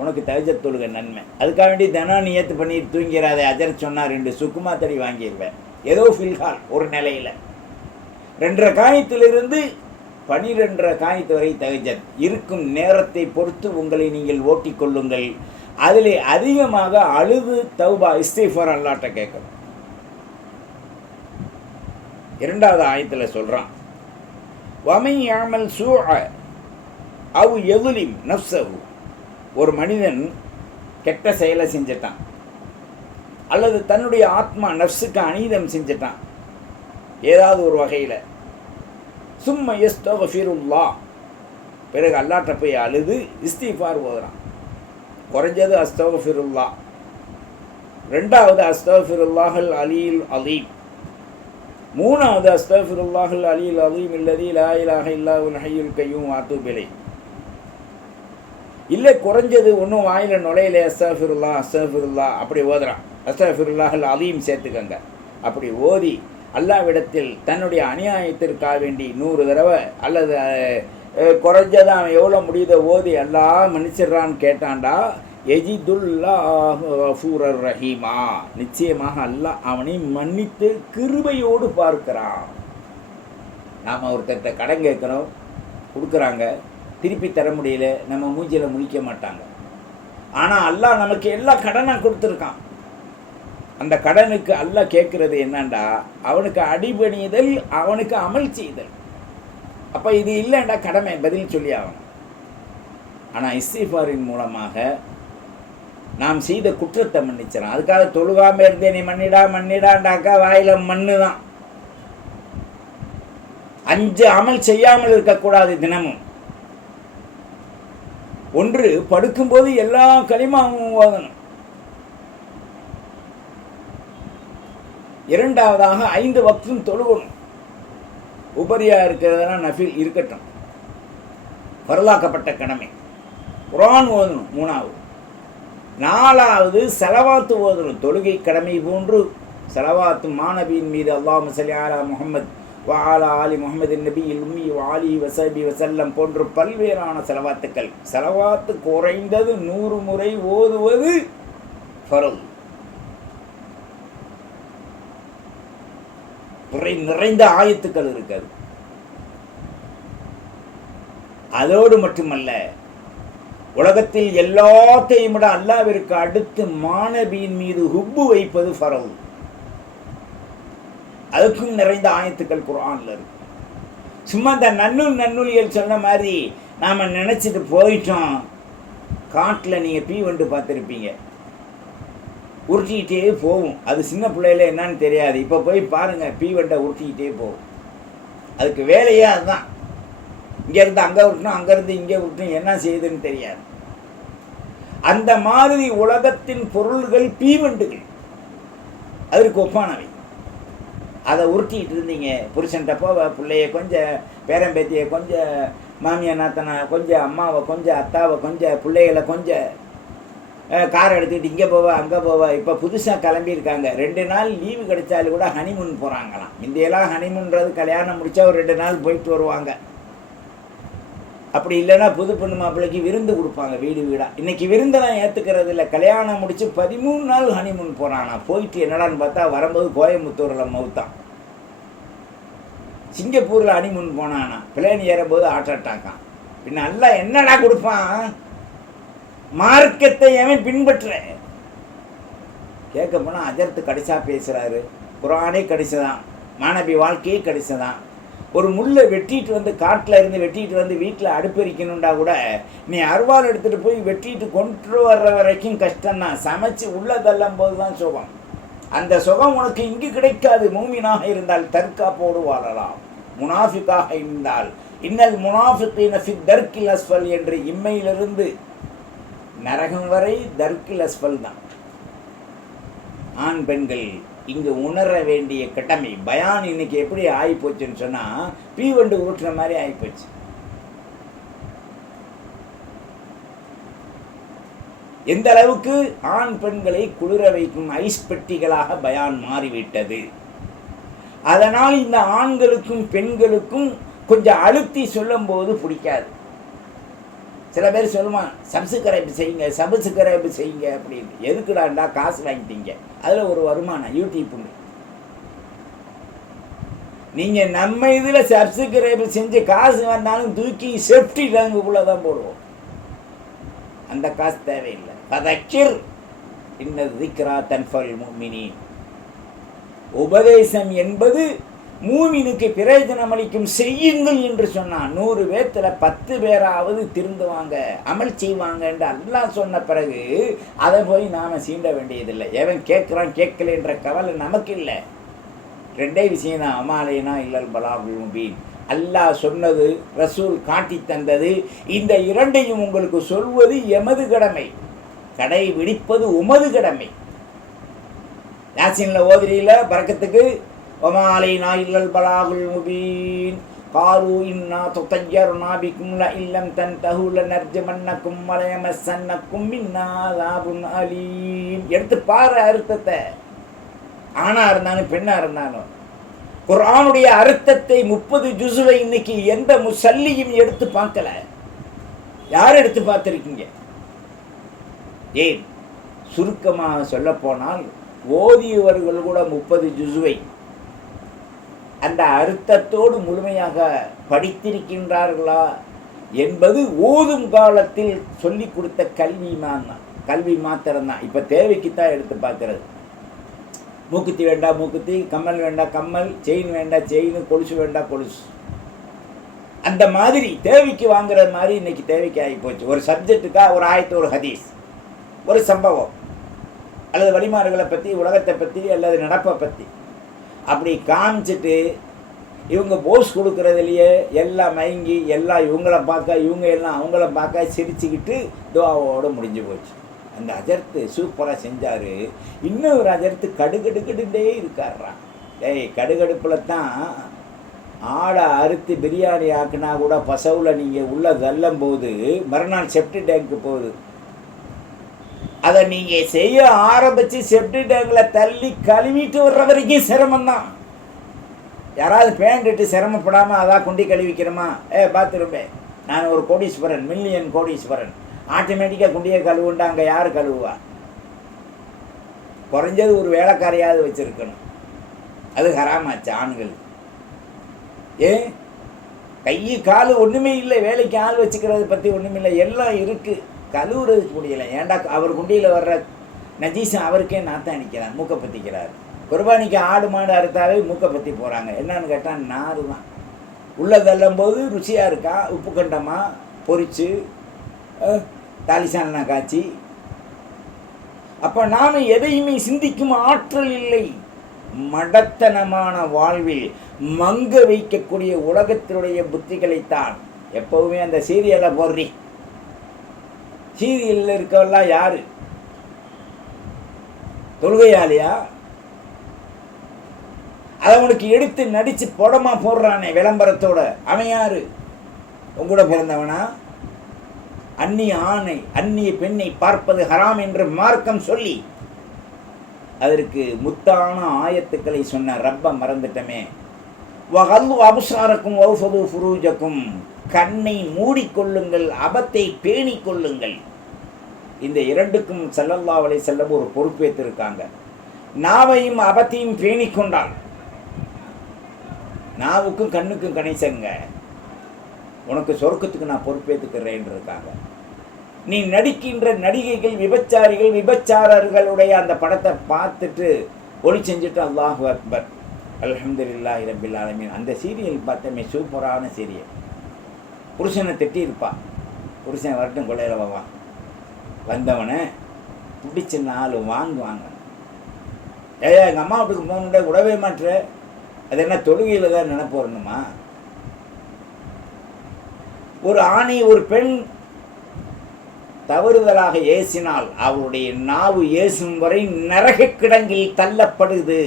உனக்கு தஹஜ்ஜத் தொழுகை நன்மை. அதுக்காக வேண்டி தினம் நியத்து பண்ணி தூங்கிறாதே. அஜர் சொன்னால் 2 சுக்குமா தடி வாங்கிடுவேன். ஏதோ ஃபில்ஹால் ஒரு நிலையில் 2 காயத்திலிருந்து 12 காயத்து வரை தஹஜ்ஜத் இருக்கும் நேரத்தை பொறுத்து உங்களை நீங்கள் ஓட்டிக்கொள்ளுங்கள். அதில் அதிகமாக அழுது தௌபா இஸ்திஃபார் அல்லாஹ்ட்ட கேட்கணும். 2வது ஆயத்தில் சொல்கிறான், வமை யாமல் சூஅ அவ் யதுலிம் நஃப்ஸஹு. ஒரு மனிதன் கெட்ட செயலை செஞ்சிட்டான், அல்லது தன்னுடைய ஆத்மா நஃப்ஸுக்கு அநீதம் செஞ்சிட்டான் ஏதாவது ஒரு வகையில். சும்ம யஸ்தக்ஃபிருல்லாஹ், பிறகு அல்லாஹ்ட்ட போய் அழுது இஸ்திஃபார் ஓதுறான். குறைஞ்சது அஸ்தக்ஃபிருல்லாஹ், 2வது அஸ்தக்ஃபிருல்லாஹல் அலீல் அலீம், 3வது அஸ்தக்ஃபிருல்லாஹல் அலீல் அலீம் அல்லதீ லா இலாஹ இல்லல்லாஹுல் ஹய்யுல் கய்யூம் வஅத்தூபு இலைஹ். இல்லை குறைஞ்சது ஒன்றும் வாயில் நுழையில அஸ்தக்ஃபிருல்லா அஸ்தக்ஃபிருல்லா அப்படி ஓதுறான். அஸ்தக்ஃபிருல்லாஹல் அலீம் சேர்த்துக்கங்க. அப்படி ஓதி அல்லாஹ்விடத்தில் தன்னுடைய அநியாயத்திற்காக வேண்டி 100 தடவை அல்லது குறைஞ்சதான் எவ்வளோ முடியுதோ ஓதி அல்லாஹ் மன்னிச்சிட்றான்னு கேட்டான்டா, எஜிதுல்லாஹ் கஃபூரர் ரஹீமா, நிச்சயமாக அல்லாஹ் அவனை மன்னித்து கிருபையோடு பார்க்கிறான். நாம் ஒருத்தர்கிட்ட கடன் கேட்குறோம், கொடுக்குறாங்க, திருப்பி தர முடியல, நம்ம மூஞ்சியில் முழிக்க மாட்டாங்க. ஆனால் அல்லாஹ் நமக்கு எல்லா கடனாக கொடுத்துருக்கான். அந்த கடனுக்கு அல்லாஹ் கேட்குறது என்னண்டா, அவனுக்கு அடிபணிதல், அவனுக்கு அமல் செய்தல். அப்போ இது இல்லைண்டா கடமை பதில் சொல்லி ஆகணும். ஆனால் இஸ்திஃபாரின் மூலமாக நாம் செய்த குற்றத்தை மன்னிச்சிடலாம். அதுக்காக தொழுகாமல் இருந்தே நீ மன்னிடாண்டாக்கா வாயில் மண்ணு தான். 5 அமல் செய்யாமல் இருக்கக்கூடாது தினமும். 1 படுக்கும்போது எல்லா கலிமாவும் ஓதணும். 2வதாக 5 வக்தும் தொழுகணும். உபரியாக இருக்கிறதுனா நஃபில் இருக்கட்டும், பரலாக்கப்பட்ட கடமை. குர்ஆன் ஓதணும் 3வது. 4வது ஸலவாத்து ஓதணும். தொழுகை கடமை போன்று ஸலவாத்து மாநபியின் மீது அல்லாஹும்ம ஸல்லி அலா முஹம்மத் வ அலா ஆலி முஹம்மதின் நபியில் உம்மி வ ஆலிஹி வஸஹ்பி வஸல்லம் போன்ற பல்வேறான ஸலவாத்துக்கள். ஸலவாத்து குறைந்தது 100 முறை ஓதுவது ஃபர்ல். நிறைந்த ஆயத்துக்கள் இருக்காது. அதோடு மட்டுமல்ல, உலகத்தில் எல்லாத்தையும் விட அல்லாஹ்விற்கு அடுத்து மாநபியின் மீது ஹுப்பு வைப்பது ஃபர்ல். அதுக்கும் நிறைந்த ஆயத்துக்கள் குர்ஆன்ல இருக்கு. சும்மா இந்த நன்னூலியல் சொன்ன மாதிரி நாம் நினச்சிட்டு போயிட்டோம். காட்டில் நீங்கள் பீ வண்டு பார்த்துருப்பீங்க, உருட்டிக்கிட்டே போகும். அது சின்ன பிள்ளையில என்னன்னு தெரியாது. இப்போ போய் பாருங்கள், பீ வண்டை உருட்டிக்கிட்டே போகும். அதுக்கு வேலையே அதுதான். இங்கேருந்து அங்கே உருட்டணும், அங்கேருந்து இங்கே உருட்டணும், என்ன செய்யுதுன்னு தெரியாது. அந்த மாதிரி உலகத்தின் பொருள்கள் பீவண்டுகள், அதற்கு ஒப்பானவை. அதை உருட்டிக்கிட்டு இருந்தீங்க. புருஷன்கிட்ட போவ, பிள்ளைய கொஞ்சம், பேரம்பேத்தியை கொஞ்சம், மாமியா நாத்தனை கொஞ்சம், அம்மாவை கொஞ்சம், அத்தாவை கொஞ்சம், பிள்ளைகளை கொஞ்சம், காரை எடுத்துக்கிட்டு இங்கே போவா அங்கே போவா. இப்போ புதுசாக கிளம்பியிருக்காங்க. 2 நாள் லீவு கிடைச்சாலும் கூட ஹனிமூன் போகிறாங்களாம். இந்தியெல்லாம் ஹனிமூன்றது கல்யாணம் முடித்தா ஒரு 2 நாள் போயிட்டு வருவாங்க. அப்படி இல்லைன்னா புது பொண்ணு மாப்பிள்ளைக்கு விருந்து கொடுப்பாங்க வீடு வீடாக. இன்றைக்கி விருந்தெல்லாம் ஏற்றுக்கிறது இல்லை. கல்யாணம் முடித்து 13 நாள் ஹனிமூன் போகிறானா. போயிட்டு என்னடான்னு பார்த்தா வரும்போது கோயம்புத்தூரில் மவுத்தான். சிங்கப்பூரில் ஹனிமூன் போனானா. பிளேன் ஏறும்போது ஹார்ட் அட்டாக்கான். பின்ன நல்லா என்னடா கொடுப்பான். மார்க்கத்தை அவன் பின்பற்ற கேட்க போனால் அஜர்த்து கடிசா பேசுகிறாரு. குர்ஆனே கடிசதான், மாணவி வாழ்க்கையே கடிசதான். ஒரு முள்ளை வெட்டிட்டு வந்து, காட்டில் இருந்து வெட்டிட்டு வந்து வீட்டில் அடுப்பெரிக்கணுண்டா கூட நீ அருவாள் எடுத்துகிட்டு போய் வெட்டிட்டு கொண்டு வர்ற வரைக்கும் கஷ்டம்தான். சமைச்சு உள்ளே தள்ளும் போது தான் சுகம். அந்த சுகம் உனக்கு இங்கு கிடைக்காது. மூமினாக இருந்தால் தற்காப்போடு வாழலாம். முனாஃபிக்காக இருந்தால் இன்னல் முனாஃபிகீன ஃபி தர்கில் அஸ்ஃபல் என்று இம்மையிலிருந்து நரகம் வரை தர்கில் அஸ்ஃபல் தான். ஆண் பெண்கள் இங்கு உணர வேண்டிய கடமை. பயான் இன்னைக்கு எப்படி ஆகிப்போச்சுன்னு சொன்னால் பீ வண்டு உருட்டுற மாதிரி ஆகிப்போச்சு. எந்த அளவுக்கு ஆண் பெண்களை குளிர வைக்கும் ஐஸ் பெட்டிகளாக பயான் மாறிவிட்டது. அதனால் இந்த ஆண்களுக்கும் பெண்களுக்கும் கொஞ்சம் அழுத்தி சொல்லும் போது பிடிக்காது. சில பேர் சொல்லுவான் சப்ஸ்கிரைப் செய்யுங்க அப்படின்னு. எதுக்குடாண்டா? காசு வாங்கிட்டீங்க, அதில் ஒரு வருமானம் யூடியூப்புங்க. நீங்கள் நம்ம இதில் சப்ஸ்கிரைப் செஞ்சு காசு வந்தாலும் தூக்கி சேஃப்டி டேங்குக்குள்ளே தான் போடுவோம். அந்த காசு தேவையில்லை. ஃபதக்கிர் இன்ன ذிக்ரா தன்ஃபல் முஃமினீன். உபதேசம் என்பது மூமினுக்கு பிரயோஜனம் அளிக்கும், செய்யுங்கள் என்று சொன்னான். 100 பேர்த்துல 10 பேராவது திருந்துவாங்க, அமல் செய்வாங்க என்று அல்லாஹ் சொன்ன பிறகு அதை போய் நாம் சீண்ட வேண்டியதில்லை. எவன் கேட்குறான் கேட்கல என்ற கவலை நமக்கு இல்லை. 2 விஷயம் தான். அமாலைனா இல்லல் பலாகுல் முபீன். அல்லாஹ் சொன்னது, ரசூல் காட்டி தந்தது, இந்த 2ஐயும் உங்களுக்கு சொல்வது எமது கடமை, கடைபிடிப்பது உமது கடமை. யாசின்ல ஓதிரியில பறக்கத்துக்கு ஒமாலைனா இல்லல் பலாகுல் முபீன் காலு இன்னா துத்தய்யர்னா பிக்கும் லஇல்லம் தன்தஹு லனர்ஜமன்னக்கும் வலயமஸன்னக்கும் மின்னா அஸாபுன் அலீம். எடுத்து பாரு அர்த்தத்தை. ஆணா இருந்தாலும் பெண்ணா இருந்தாலும் குர்ஆனுடைய அர்த்தத்தை 30 ஜுஸுவை இன்னைக்கு எந்த முசல்லியும் எடுத்து பார்க்கல. யார் எடுத்து பார்த்திருக்கீங்க? ஏன் சுருக்கமாக சொல்ல போனால் ஓதியவர்கள் கூட 30 ஜுஸுவை அந்த அர்த்தத்தோடு முழுமையாக படித்திருக்கின்றார்களா என்பது ஓதும் காலத்தில் சொல்லி கொடுத்த கல்வி மாத்திரம்தான். இப்போ தேவைக்குத்தான் எடுத்து பார்க்கறது. மூக்குத்தி வேண்டாம் மூக்குத்தி, கம்மல் வேண்டாம் கம்மல், செயின் வேண்டாம் செயின், கொலுசு வேண்டாம் கொலுசு. அந்த மாதிரி தேவைக்கு வாங்குறது மாதிரி இன்னைக்கு தேவைக்கு ஆகி போச்சு. ஒரு சப்ஜெக்டுக்காக ஒரு ஆயத்து, ஒரு ஹதீஸ், ஒரு சம்பவம் அல்லது வழிமாறுகளை பற்றி, உலகத்தை பற்றி அல்லது நடப்பை பற்றி அப்படி காமிச்சிட்டு இவங்க போஸ் கொடுக்குறதுலையே எல்லாம் மயங்கி எல்லாம் இவங்கள பார்க்க, இவங்க எல்லாம் அவங்கள பார்க்க சிரிச்சுக்கிட்டு துவாவோடு முடிஞ்சு போச்சு. அந்த அஜர்த்து சூப்பராக செஞ்சார். இன்னொரு அஜர்த்து கடுகடுக்கடுண்டே இருக்கார்றா. கடுகடுப்பில் தான் ஆடை அறுத்து பிரியாணி ஆக்குனா கூட பசவில் நீங்கள் உள்ள தள்ளும் போது மறுநாள் செப்டி டேங்க்கு போகுது. அதை நீங்கள் செய்ய ஆரம்பித்து செப்டி டேங்கில் தள்ளி கழுவிட்டு வர்ற வரைக்கும் சிரமம்தான். யாராவது பேண்டிட்டு சிரமப்படாமல் அதான் குண்டி கழுவிக்கிறோமா? பாத்ரூமே, நான் ஒரு கோடீஸ்வரன், மில்லியன் கோடீஸ்வரன், ஆட்டோமேட்டிக்காக குண்டியை கழுவுண்டா அங்கே யார் கழுவுவா? குறைஞ்சது ஒரு வேலைக்காரையாவது வச்சுருக்கணும். அது ஹராமாச்சு ஆண்கள். ஏன் கை கால் ஒன்றுமே இல்லை, வேலைக்கு ஆள் வச்சுக்கிறத பற்றி ஒன்றுமே இல்லை, எல்லாம் இருக்குது, கழுவுறதுக்கு முடியலை. ஏன்டா அவர் குண்டியில் வர்ற நஜீசம் அவருக்கே நாத்தான் அடிக்கிறார், மூக்கை பற்றிக்கிறார். குர்பானிக்கு ஆடு மாடு அறுத்தாவே மூக்கை பற்றி போகிறாங்க. என்னன்னு கேட்டால் நாறு தான். உள்ளே தள்ளும் போது ருசியாக இருக்கா, உப்பு கண்டமா பொரிச்சு தாலிசானா காய்ச்சி. அப்போ நாம் எதையுமே சிந்திக்கும் ஆற்றல் இல்லை. மடத்தனமான வாழ்வில் மங்க வைக்கக்கூடிய உலகத்தினுடைய புத்திகளைத்தான் எப்பவுமே அந்த சீரியலை போடுறி. சீரியலில் இருக்கவெல்லாம் யாரு? தொழுகையாளியா? அதை உனக்கு எடுத்து நடித்து படமா போடுறானே விளம்பரத்தோட, அவன் யாரு? உங்களோட பிறந்தவனா? அந்நிய ஆணை அந்நிய பெண்ணை பார்ப்பது ஹராம் என்று மார்க்கம் சொல்லி அதற்கு முத்தான ஆயத்துக்களை சொன்ன ரப்ப மறந்துட்டமே. வகல்லு அபுசாரக்கும் வௌஃபது ஃபுரூஜக்கும், கண்ணை மூடிக்கொள்ளுங்கள், அபத்தை பேணிக் கொள்ளுங்கள். இந்த 2க்கும் ஸல்லல்லாஹு அலைஹி வஸல்லம் ஒரு பொறுப்பேற்றிருக்காங்க. நாவையும் அபத்தையும் பேணிக் கொண்டால், நாவுக்கும் கண்ணுக்கும் கணேசங்க, உனக்கு சொர்க்கத்துக்கு நான் பொறுப்பேற்றுக்கிறேன் இருக்காங்க. நீ நடிக்கின்ற நடிகைகள் விபச்சாரிகள், விபச்சாரர்களுடைய அந்த படத்தை பார்த்துட்டு ஒளி செஞ்சுட்டு அல்லாஹு அக்பர் அல்ஹம்துலில்லாஹி ரப்பில் ஆலமீன். அந்த சீரியல் பார்த்தமே சூப்பரான சீரியல். புருஷனை திட்டி இருப்பா, புருஷன் வரட்டும் கொள்ளையில வான், வந்தவனை பிடிச்ச 4 வாங்குவாங்க. எங்கள் அம்மா வீட்டுக்கு போகணுண்டே விடவே மாட்டேற, அது என்ன தொழுகையில் தான் நினைப்பு வரணுமா? ஒரு ஆணை ஒரு பெண் தவறுதலாக ஏசினால் அவருடைய நாவு ஏசும் வரை நரக கிடங்கில் தள்ளப்படுது.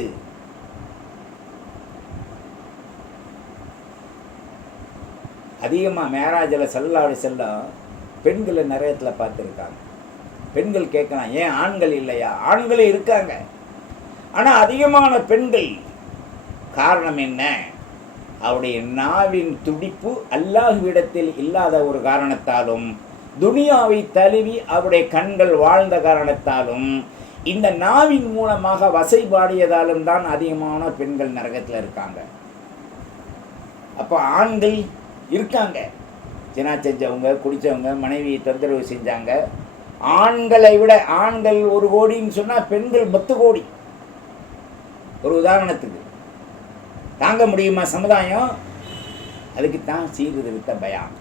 அதிகமாக மேராஜில் ஸல்லல்லாஹு அலைஹி வஸல்லம் பெண்களை நரகத்தில் பார்த்துருக்காங்க. பெண்கள் கேட்கலாம், ஏன் ஆண்கள் இல்லையா? ஆண்களே இருக்காங்க, ஆனால் அதிகமான பெண்கள். காரணம் என்ன? அவருடைய நாவின் துடிப்பு அல்லாஹ்விடத்தில் இல்லாத ஒரு காரணத்தாலும் துனியாவை தழுவி அவருடைய கண்கள் வாழ்ந்த காரணத்தாலும் இந்த நாவின் மூலமாக வசைபாடியதாலும் தான் அதிகமான பெண்கள் நரகத்தில் இருக்காங்க. அப்போ ஆண்கள் இருக்காங்க, ஜினா செஞ்சவங்க, குடித்தவங்க, மனைவியை தொந்தரவு செஞ்சாங்க. ஆண்களை விட ஆண்கள் 1 கோடின்னு சொன்னால் பெண்கள் 10 கோடி. ஒரு உதாரணத்துக்கு தாங்க முடியுமா சமுதாயம்? அதுக்குத்தான் சீர்திருத்த பயான்,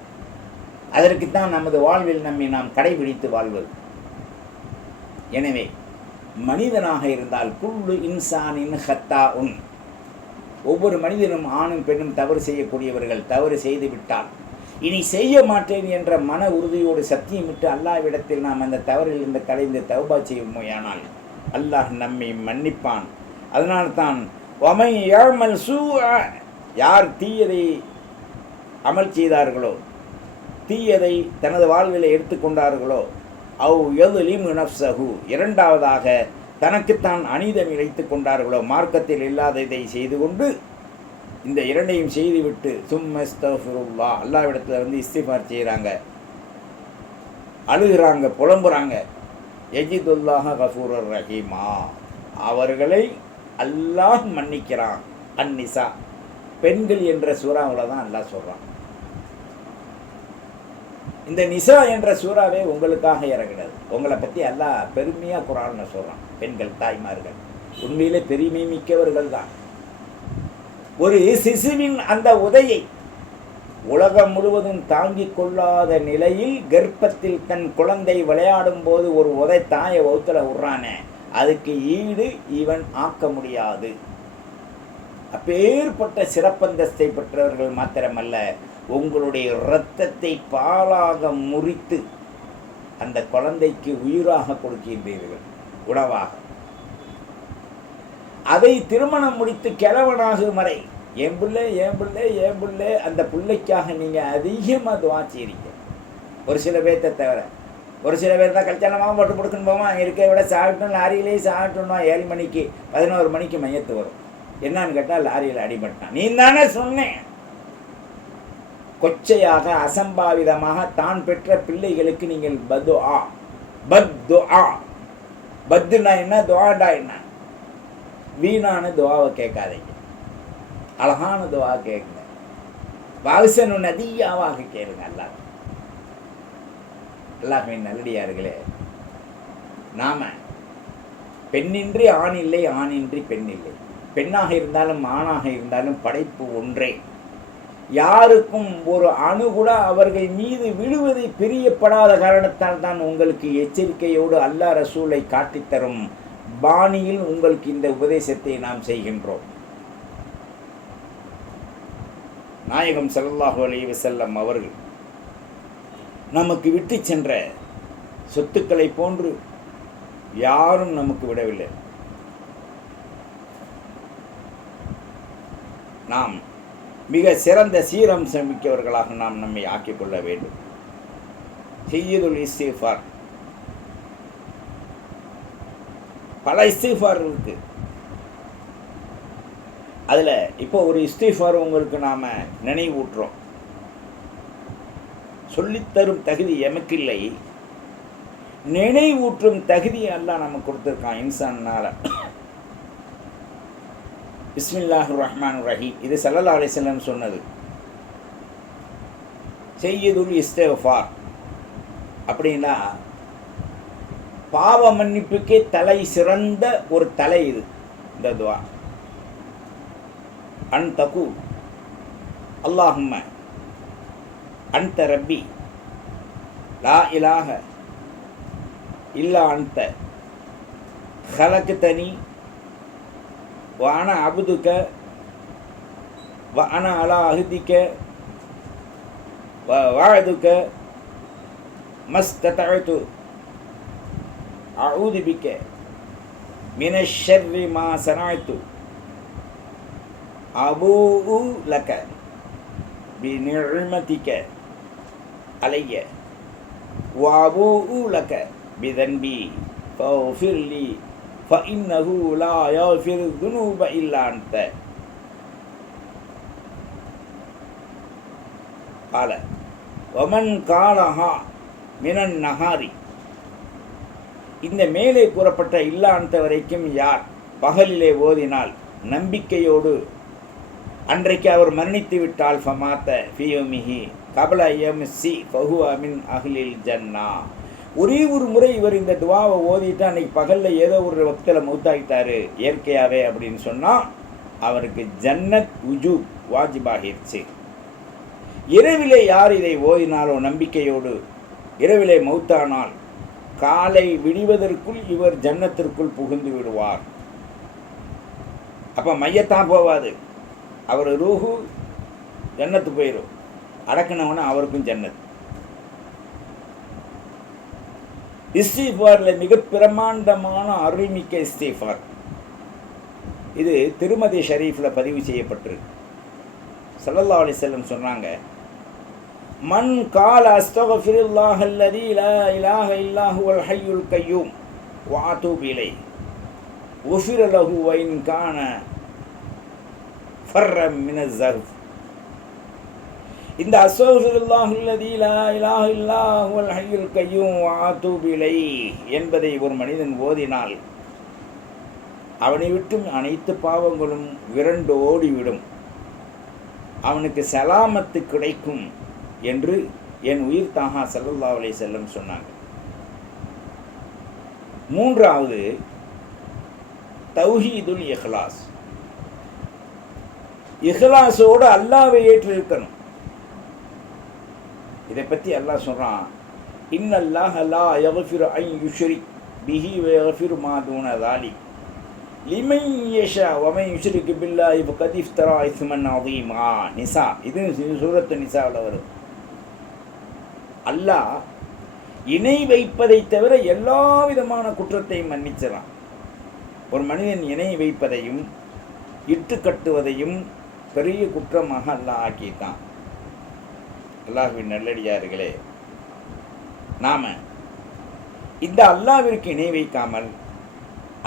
அதற்குத்தான் நமது வாழ்வில் நாம் கடைபிடித்து வாழ்வது. எனவே மனிதனாக இருந்தால் குல்லு இன்சானின் ஹத்தாஉன், ஒவ்வொரு மனிதனும் ஆணும் பெண்ணும் தவறு செய்யக்கூடியவர்கள். தவறு செய்து விட்டால் இனி செய்ய மாட்டேன் என்ற மன உறுதியோடு சத்தியமிட்டு அல்லாஹ்விடத்தில் நாம் அந்த தவறில் இருந்து கலைந்து தௌபா செய்வோமானால் அல்லாஹ் நம்மை மன்னிப்பான். அதனால்தான் வமை யஅமல் சூஅ, யார் தீயதை அமல் செய்தார்களோ, தீயதை தனது வாழ்வில் எடுத்துக்கொண்டார்களோ, அவ் யதுலிமு நஃப்ஸஹு, இரண்டாவதாக தனக்குத்தான் அநீதம் இழைத்து கொண்டார்களோ, மார்க்கத்தில் இல்லாததை செய்து கொண்டு இந்த இரண்டையும் செய்துவிட்டு சும்ம அஸ்தக்ஃபிருல்லாஹ், அல்லாஹ்விடத்தில் வந்து இஸ்திஃபார் செய்கிறாங்க, அழுகிறாங்க, புலம்புறாங்க, யஜிதுல்லாஹ கஃபூரர் ரஹீமா, அவர்களை அல்லாஹ் மன்னிக்கிறான். அந்நிசா, பெண்கள் என்ற சூறாவில் தான் அல்லாஹ் சொல்கிறான். இந்த நிசா என்ற சூறாவே உங்களுக்காக இறங்கினது. உங்களை பற்றி அல்லாஹ் பெருமையாக குர்ஆனில் சொல்கிறான். பெண்கள், தாய்மார்கள் உண்மையிலே பெருமை மிக்கவர்கள் தான். ஒரு சிசுவின் அந்த உதையை உலகம் முழுவதும் தாங்கிக் கொள்ளாத நிலையில் கர்ப்பத்தில் தன் குழந்தை விளையாடும் போது ஒரு உதை தாயை வகுத்துல விடுறானே, அதுக்கு ஈடு இவன் ஆக்க முடியாது. அப்பேற்பட்ட சிறப்பந்தஸ்தை பெற்றவர்கள் மாத்திரமல்ல, உங்களுடைய இரத்தத்தை பாலாக முறித்து அந்த குழந்தைக்கு உயிராக கொடுக்கின்றீர்கள், உணவாக. அதை திருமணம் முடித்து கிழவனாகும் வரை என் பிள்ளை என் பிள்ளை என் பிள்ளை, அந்த பிள்ளைக்காக நீங்கள் அதிகமாக துவா செய்றீங்க. ஒரு சில பேர்த்தை தவிர, ஒரு சில பேர் தான் கல்யாணமாக போட்டு கொடுக்கணும் போவோம், அங்கே இருக்க விட சாப்பிட்டோம், லாரியிலேயே சாப்பிட்டோம்னா 7 மணிக்கு 11 மணிக்கு மையத்து வரும். என்னான்னு கேட்டால் லாரியில் அடிபட்டான். நீ தானே சொன்னேன். கொச்சையாக அசம்பாவிதமாக தான் பெற்ற பிள்ளைகளுக்கு நீங்கள் பத்துஆ, பத்துஆ, பத்துனா என்ன, துவாடா என்ன, வீணான துவாவை கேட்காதீங்க, அழகான துவா கேட்குங்க. வாசனு நதியாவாக கேளுங்க. அல்லாஹ்வின் நல்லடியார்களே, நாம பெண்ணின்றி ஆண் இல்லை, ஆணின்றி பெண் இல்லை. பெண்ணாக இருந்தாலும் ஆணாக இருந்தாலும் படைப்பு ஒன்றே. யாருக்கும் ஒரு அணு கூட அவர்கள் மீது விழுவதை பிரியப்படாத காரணத்தால் தான் உங்களுக்கு எச்சரிக்கையோடு அல்லாஹ் ரசூலை காட்டித்தரும் பாணியில் உங்களுக்கு இந்த உபதேசத்தை நாம் செய்கின்றோம். நாயகம் ஸல்லல்லாஹு அலைஹி வஸல்லம் அவர்கள் நமக்கு விட்டு சென்ற சொத்துக்களை போன்று யாரும் நமக்கு விடவில்லை. நாம் மிக சிறந்த சீரம்சம் மிக்கவர்களாக நாம் நம்மை ஆக்கிக்கொள்ள வேண்டும். சையதுல் இஸ்திஃபார், பல இஸ்திஃபார் இருக்கு. அதில் இப்போ ஒரு இஸ்திஃபார் உங்களுக்கு நாம் நினைவூட்டுறோம். சொல்லித்தரும் தகுதி எமக்கில்லை, நினைவூற்றும் தகுதி அல்லாஹ் நமக்கு கொடுத்துருக்கான் இன்சான்னால. பிஸ்மில்லாஹிர் ரஹ்மானிர் ரஹீம், இது ஸல்லல்லாஹு அலைஹி வஸல்லம் சொன்னது. சையதுல் இஸ்திஃபார் அப்படின்னா பாவ மன்னிப்புக்கே தலை சிறந்த ஒரு தலை இது. இந்த துவா அன் தகு அல்லாஹும்ம அன்த ரப்பி லா இலாஹ இல்லா அன்த ஹலக்தனி வ அன அப்துக வ அன அலா அஹ்திக வ வஅதுக மஸ்ததஅது அஊது பிக மினஷ் ஷர்ரி மா ஸனஅது அபூஉ லக பிநிஅமதிக அலைய வ அபூஉ லக பிதன்பி ஃபஃபிர் லி ஃபஇன்னஹு லா யஃபிரு ذுனூப இல்லா அன்த. قال ومن قالها மினன் நஹாரி. இந்த மேலே கூறப்பட்ட இல்லாந்த வரைக்கும் யார் பகலிலே ஓதினால் நம்பிக்கையோடு அன்றைக்கு அவர் மரணித்து விட்டால் ஃபமாத்த ஃபியோமிஹி கபல யம்சி ஃபஹுவ மின் அஹ்லில் ஜன்னா. ஒரே ஒரு முறை இவர் இந்த துவாவை ஓதிட்டு அன்னைக்கு பகலில் ஏதோ ஒரு வக்தில் மௌத்தாகிட்டாரு இயற்கையாகவே அப்படின்னு சொன்னால் அவருக்கு ஜன்னத் உஜூப் வாஜிபாகிருச்சு. இரவிலே யார் இதை ஓதினாலோ நம்பிக்கையோடு இரவிலே மௌத்தானால் காலை விடிவதற்குள் இவர் ஜன்னத்திற்குள் புகுந்து விடுவார். அப்போ மையத்தான் போவாது, அவர் ரூஹு ஜன்னத்து போயிடும். அடக்கினவன அவருக்கும் ஜன்னத். இஸ்திஃபாரில் மிக பிரமாண்டமான அருள்மிக்க இஸ்திஃபார் இது திருமதி ஷரீஃபில் பதிவு செய்யப்பட்டிருக்கு. ஸல்லல்லாஹு அலைஹி வஸல்லம் சொன்னாங்க, மன் கால அஸ்தக்ஃபிருல்லாஹ் அல்லதி லா இலாஹ இல்லா ஹுவல் ஹய்யுல் கய்யூம் வ அதூபு இலைஹி குஃபிர லஹு வ இன் கான ஃபர்ர மின ஸஹஃப். இந்த அஸ்தக்ஃபிருல்லாஹ் அல்லதி லா இலாஹ இல்லா ஹுவல் ஹய்யுல் கய்யூம் வ அதூபு இலைஹி என்பதை ஒரு மனிதன் ஓதினால் அவனை விட்டும் அனைத்து பாவங்களும் விரண்டு ஓடிவிடும், அவனுக்கு சலாமத்து கிடைக்கும் என்று என் உயிர் தாகா ஸல்லல்லாஹு அலைஹி வஸல்லம் சொன்னாங்க. மூன்றாவது தௌஹீதுல் இஹ்லாஸ். இஹ்லாஸோடு அல்லாஹ்வை ஏற்றிருக்கணும். இதை பற்றி அல்லாஹ் சொல்கிறான், இன்னல்லாஹ லா யக்ஃபிரு அன் யுஷ்ரிக் பிஹி வ யக்ஃபிரு மா தூன ஸாலிக் லிமன் யஷா வ மன் யுஷ்ரிக் பில்லாஹி ஃபகத் இஃப்தரா இஸ்மன் அதீமா. நிசா, இது சூரத்து நிசாவில் வரும். அல்லாஹ் இணை வைப்பதை தவிர எல்லா விதமான குற்றத்தையும் மன்னிச்சிடறான். ஒரு மனிதன் இணை வைப்பதையும் இட்டு கட்டுவதையும் பெரிய குற்றமாக அல்லாஹ் ஆக்கிட்டான். அல்லாஹ்வின் நல்லடியார்களே, நாம் இந்த அல்லாஹ்விற்கு இணை வைக்காமல்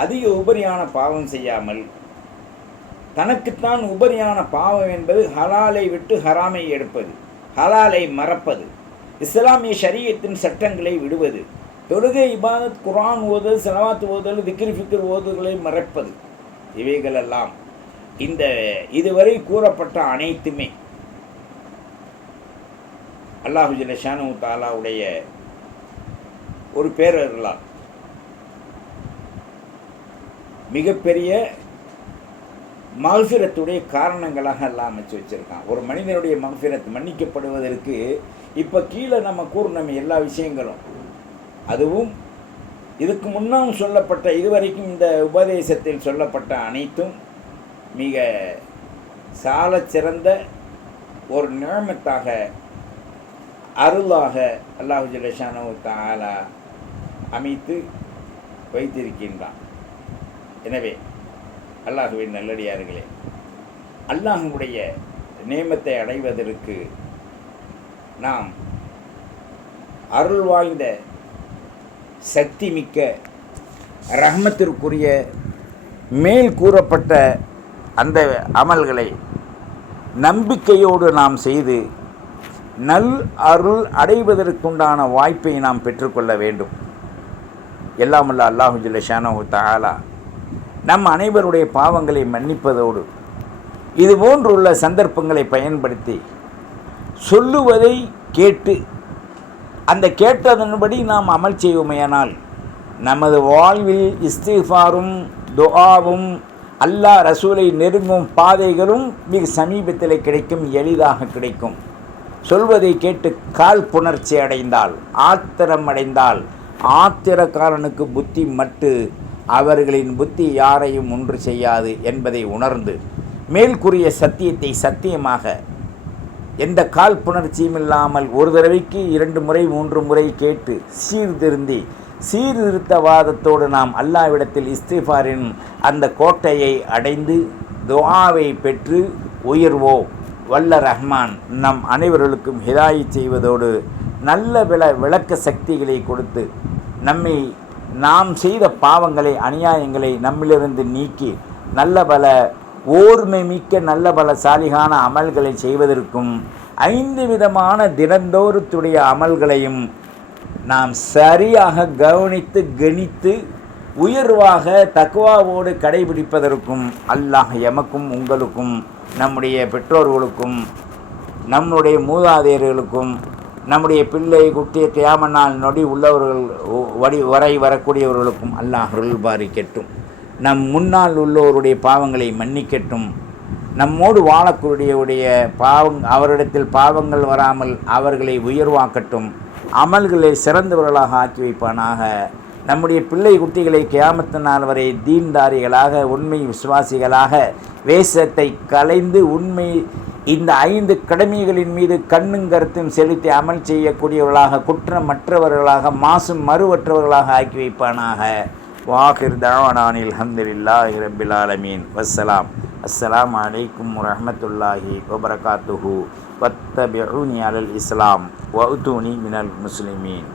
அதிக உபரியான பாவம் செய்யாமல், தனக்குத்தான் உபரியான பாவம் என்பது ஹலாலை விட்டு ஹராமை எடுப்பது, ஹலாலை மறப்பது, இஸ்லாமிய ஷரியத்தின் சட்டங்களை விடுவது, தொழுகை இபாதத் குர்ஆன் ஓதல் ஸலவாத் ஓதல் திக்ர் ஃபிக்ர் ஓதுகளை மறப்பது, இவைகளெல்லாம் இந்த இதுவரை கூறப்பட்ட அனைத்துமே அல்லாஹு ஜல்ல ஷானஹு தஆலாவுடைய ஒரு பேரருளால் மிகப்பெரிய மக்ஃபிரத்துடைய காரணங்களாக எல்லாம் அமைச்சு வச்சுருக்கான். ஒரு மனிதனுடைய மக்ஃபிரத் மன்னிக்கப்படுவதற்கு இப்போ கீழே நம்ம கூறினோம் எல்லா விஷயங்களும், அதுவும் இதுக்கு முன்னால் சொல்லப்பட்ட இதுவரைக்கும் இந்த உபதேசத்தில் சொல்லப்பட்ட அனைத்தும் மிக சாலச் சிறந்த ஒரு நியமத்தாக அருளாக அல்லாஹு ஜல்ல ஷானஹு தஆலா அமைத்து வைத்திருக்கின்றான். எனவே அல்லாஹுவின் நல்லடியார்களே, அல்லாஹுடைய நேமத்தை அடைவதற்கு நாம் அருள் வாய்ந்த சக்தி மிக்க ரஹ்மத்திற்குரிய மேல் கூறப்பட்ட அந்த அமல்களை நம்பிக்கையோடு நாம் செய்து நல் அருள் அடைவதற்குண்டான வாய்ப்பை நாம் பெற்றுக்கொள்ள வேண்டும். எல்லாமல்ல அல்லாஹு ஜல்ல ஷானஹு தஆலா நம் அனைவருடைய பாவங்களை மன்னிப்பதோடு இதுபோன்றுள்ள சந்தர்ப்பங்களை பயன்படுத்தி சொல்லுவதை கேட்டு அந்த கேட்டதன்படி நாம் அமல் செய்வோமேயானால் நமது வாழ்வில் இஸ்திஃபாரும் துஆவும் அல்லாஹ் ரசூலை நெருங்கும் பாதைகளும் மிக சமீபத்தில் கிடைக்கும், எளிதாக கிடைக்கும். சொல்வதை கேட்டு கால் புணர்ச்சி அடைந்தால், ஆத்திரம் அடைந்தால், ஆத்திரக்காரனுக்கு புத்தி மட்டு, அவர்களின் புத்தி யாரையும் ஒன்று செய்யாது என்பதை உணர்ந்து மேல்கூறிய சத்தியத்தை சத்தியமாக எந்த கால் புணர்ச்சியும் இல்லாமல் ஒரு தடவைக்கு 2 முறை 3 முறை கேட்டு சீர்திருத்தவாதத்தோடு நாம் அல்லாஹ்விடத்தில் இஸ்திஃபாரின் அந்த கோட்டையை அடைந்து துஆவை பெற்று உயர்வோம். வல்ல ரஹ்மான் நம் அனைவர்களுக்கும் ஹிதாயத் செய்வதோடு நல்ல விளக்க சக்திகளை கொடுத்து நம்மை நாம் செய்த பாவங்களை அநியாயங்களை நம்மிலிருந்து நீக்கி நல்ல பல ஓர்மை மிக்க நல்ல பல சாலிகான அமல்களை செய்வதற்கும் 5 விதமான தினந்தோறுத்துடைய அமல்களையும் நாம் சரியாக கவனித்து கணித்து உயர்வாக தக்வாவோடு கடைபிடிப்பதற்கும் அல்லாஹ் எமக்கும் உங்களுக்கும் நம்முடைய பெற்றோர்களுக்கும் நம்முடைய மூதாதையர்களுக்கும் நம்முடைய பிள்ளை குட்டிய கியாமனால் நொடி உள்ளவர்கள் வரை வரக்கூடியவர்களுக்கும் அல்லாஹ் அருள் பாரிக்கட்டும். நம் முன்னால் உள்ளோருடைய பாவங்களை மன்னிக்கட்டும். நம்மோடு வாழக்கூடியவுடைய அவரிடத்தில் பாவங்கள் வராமல் அவர்களை உயர்வாக்கட்டும். அமல்களை சிறந்தவர்களாக ஆக்கி வைப்பானாக. நம்முடைய பிள்ளை குட்டிகளை கியாமத்து நாள் வரை தீன்தாரிகளாக உண்மை விசுவாசிகளாக வேஷத்தை களைந்து உண்மை இந்த 5 கடமைகளின் மீது கண்ணும் கருத்தும் செலுத்தி அமல் செய்யக்கூடியவர்களாக குற்றமற்றவர்களாக மாசும் மறுவற்றவர்களாக ஆக்கி வைப்பானாக. வாஹிர் தாவானில் அல்ஹம்துலில்லாஹி ரப்பில் ஆலமீன். வஸ்ஸலாம். அஸ்ஸலாமு அலைக்கும் வரஹ்மத்துல்லாஹி வபரகாத்துஹு. வத்தபிஊனி அலல் இஸ்லாம் வஅதூனி மினல் முஸ்லிமீன்.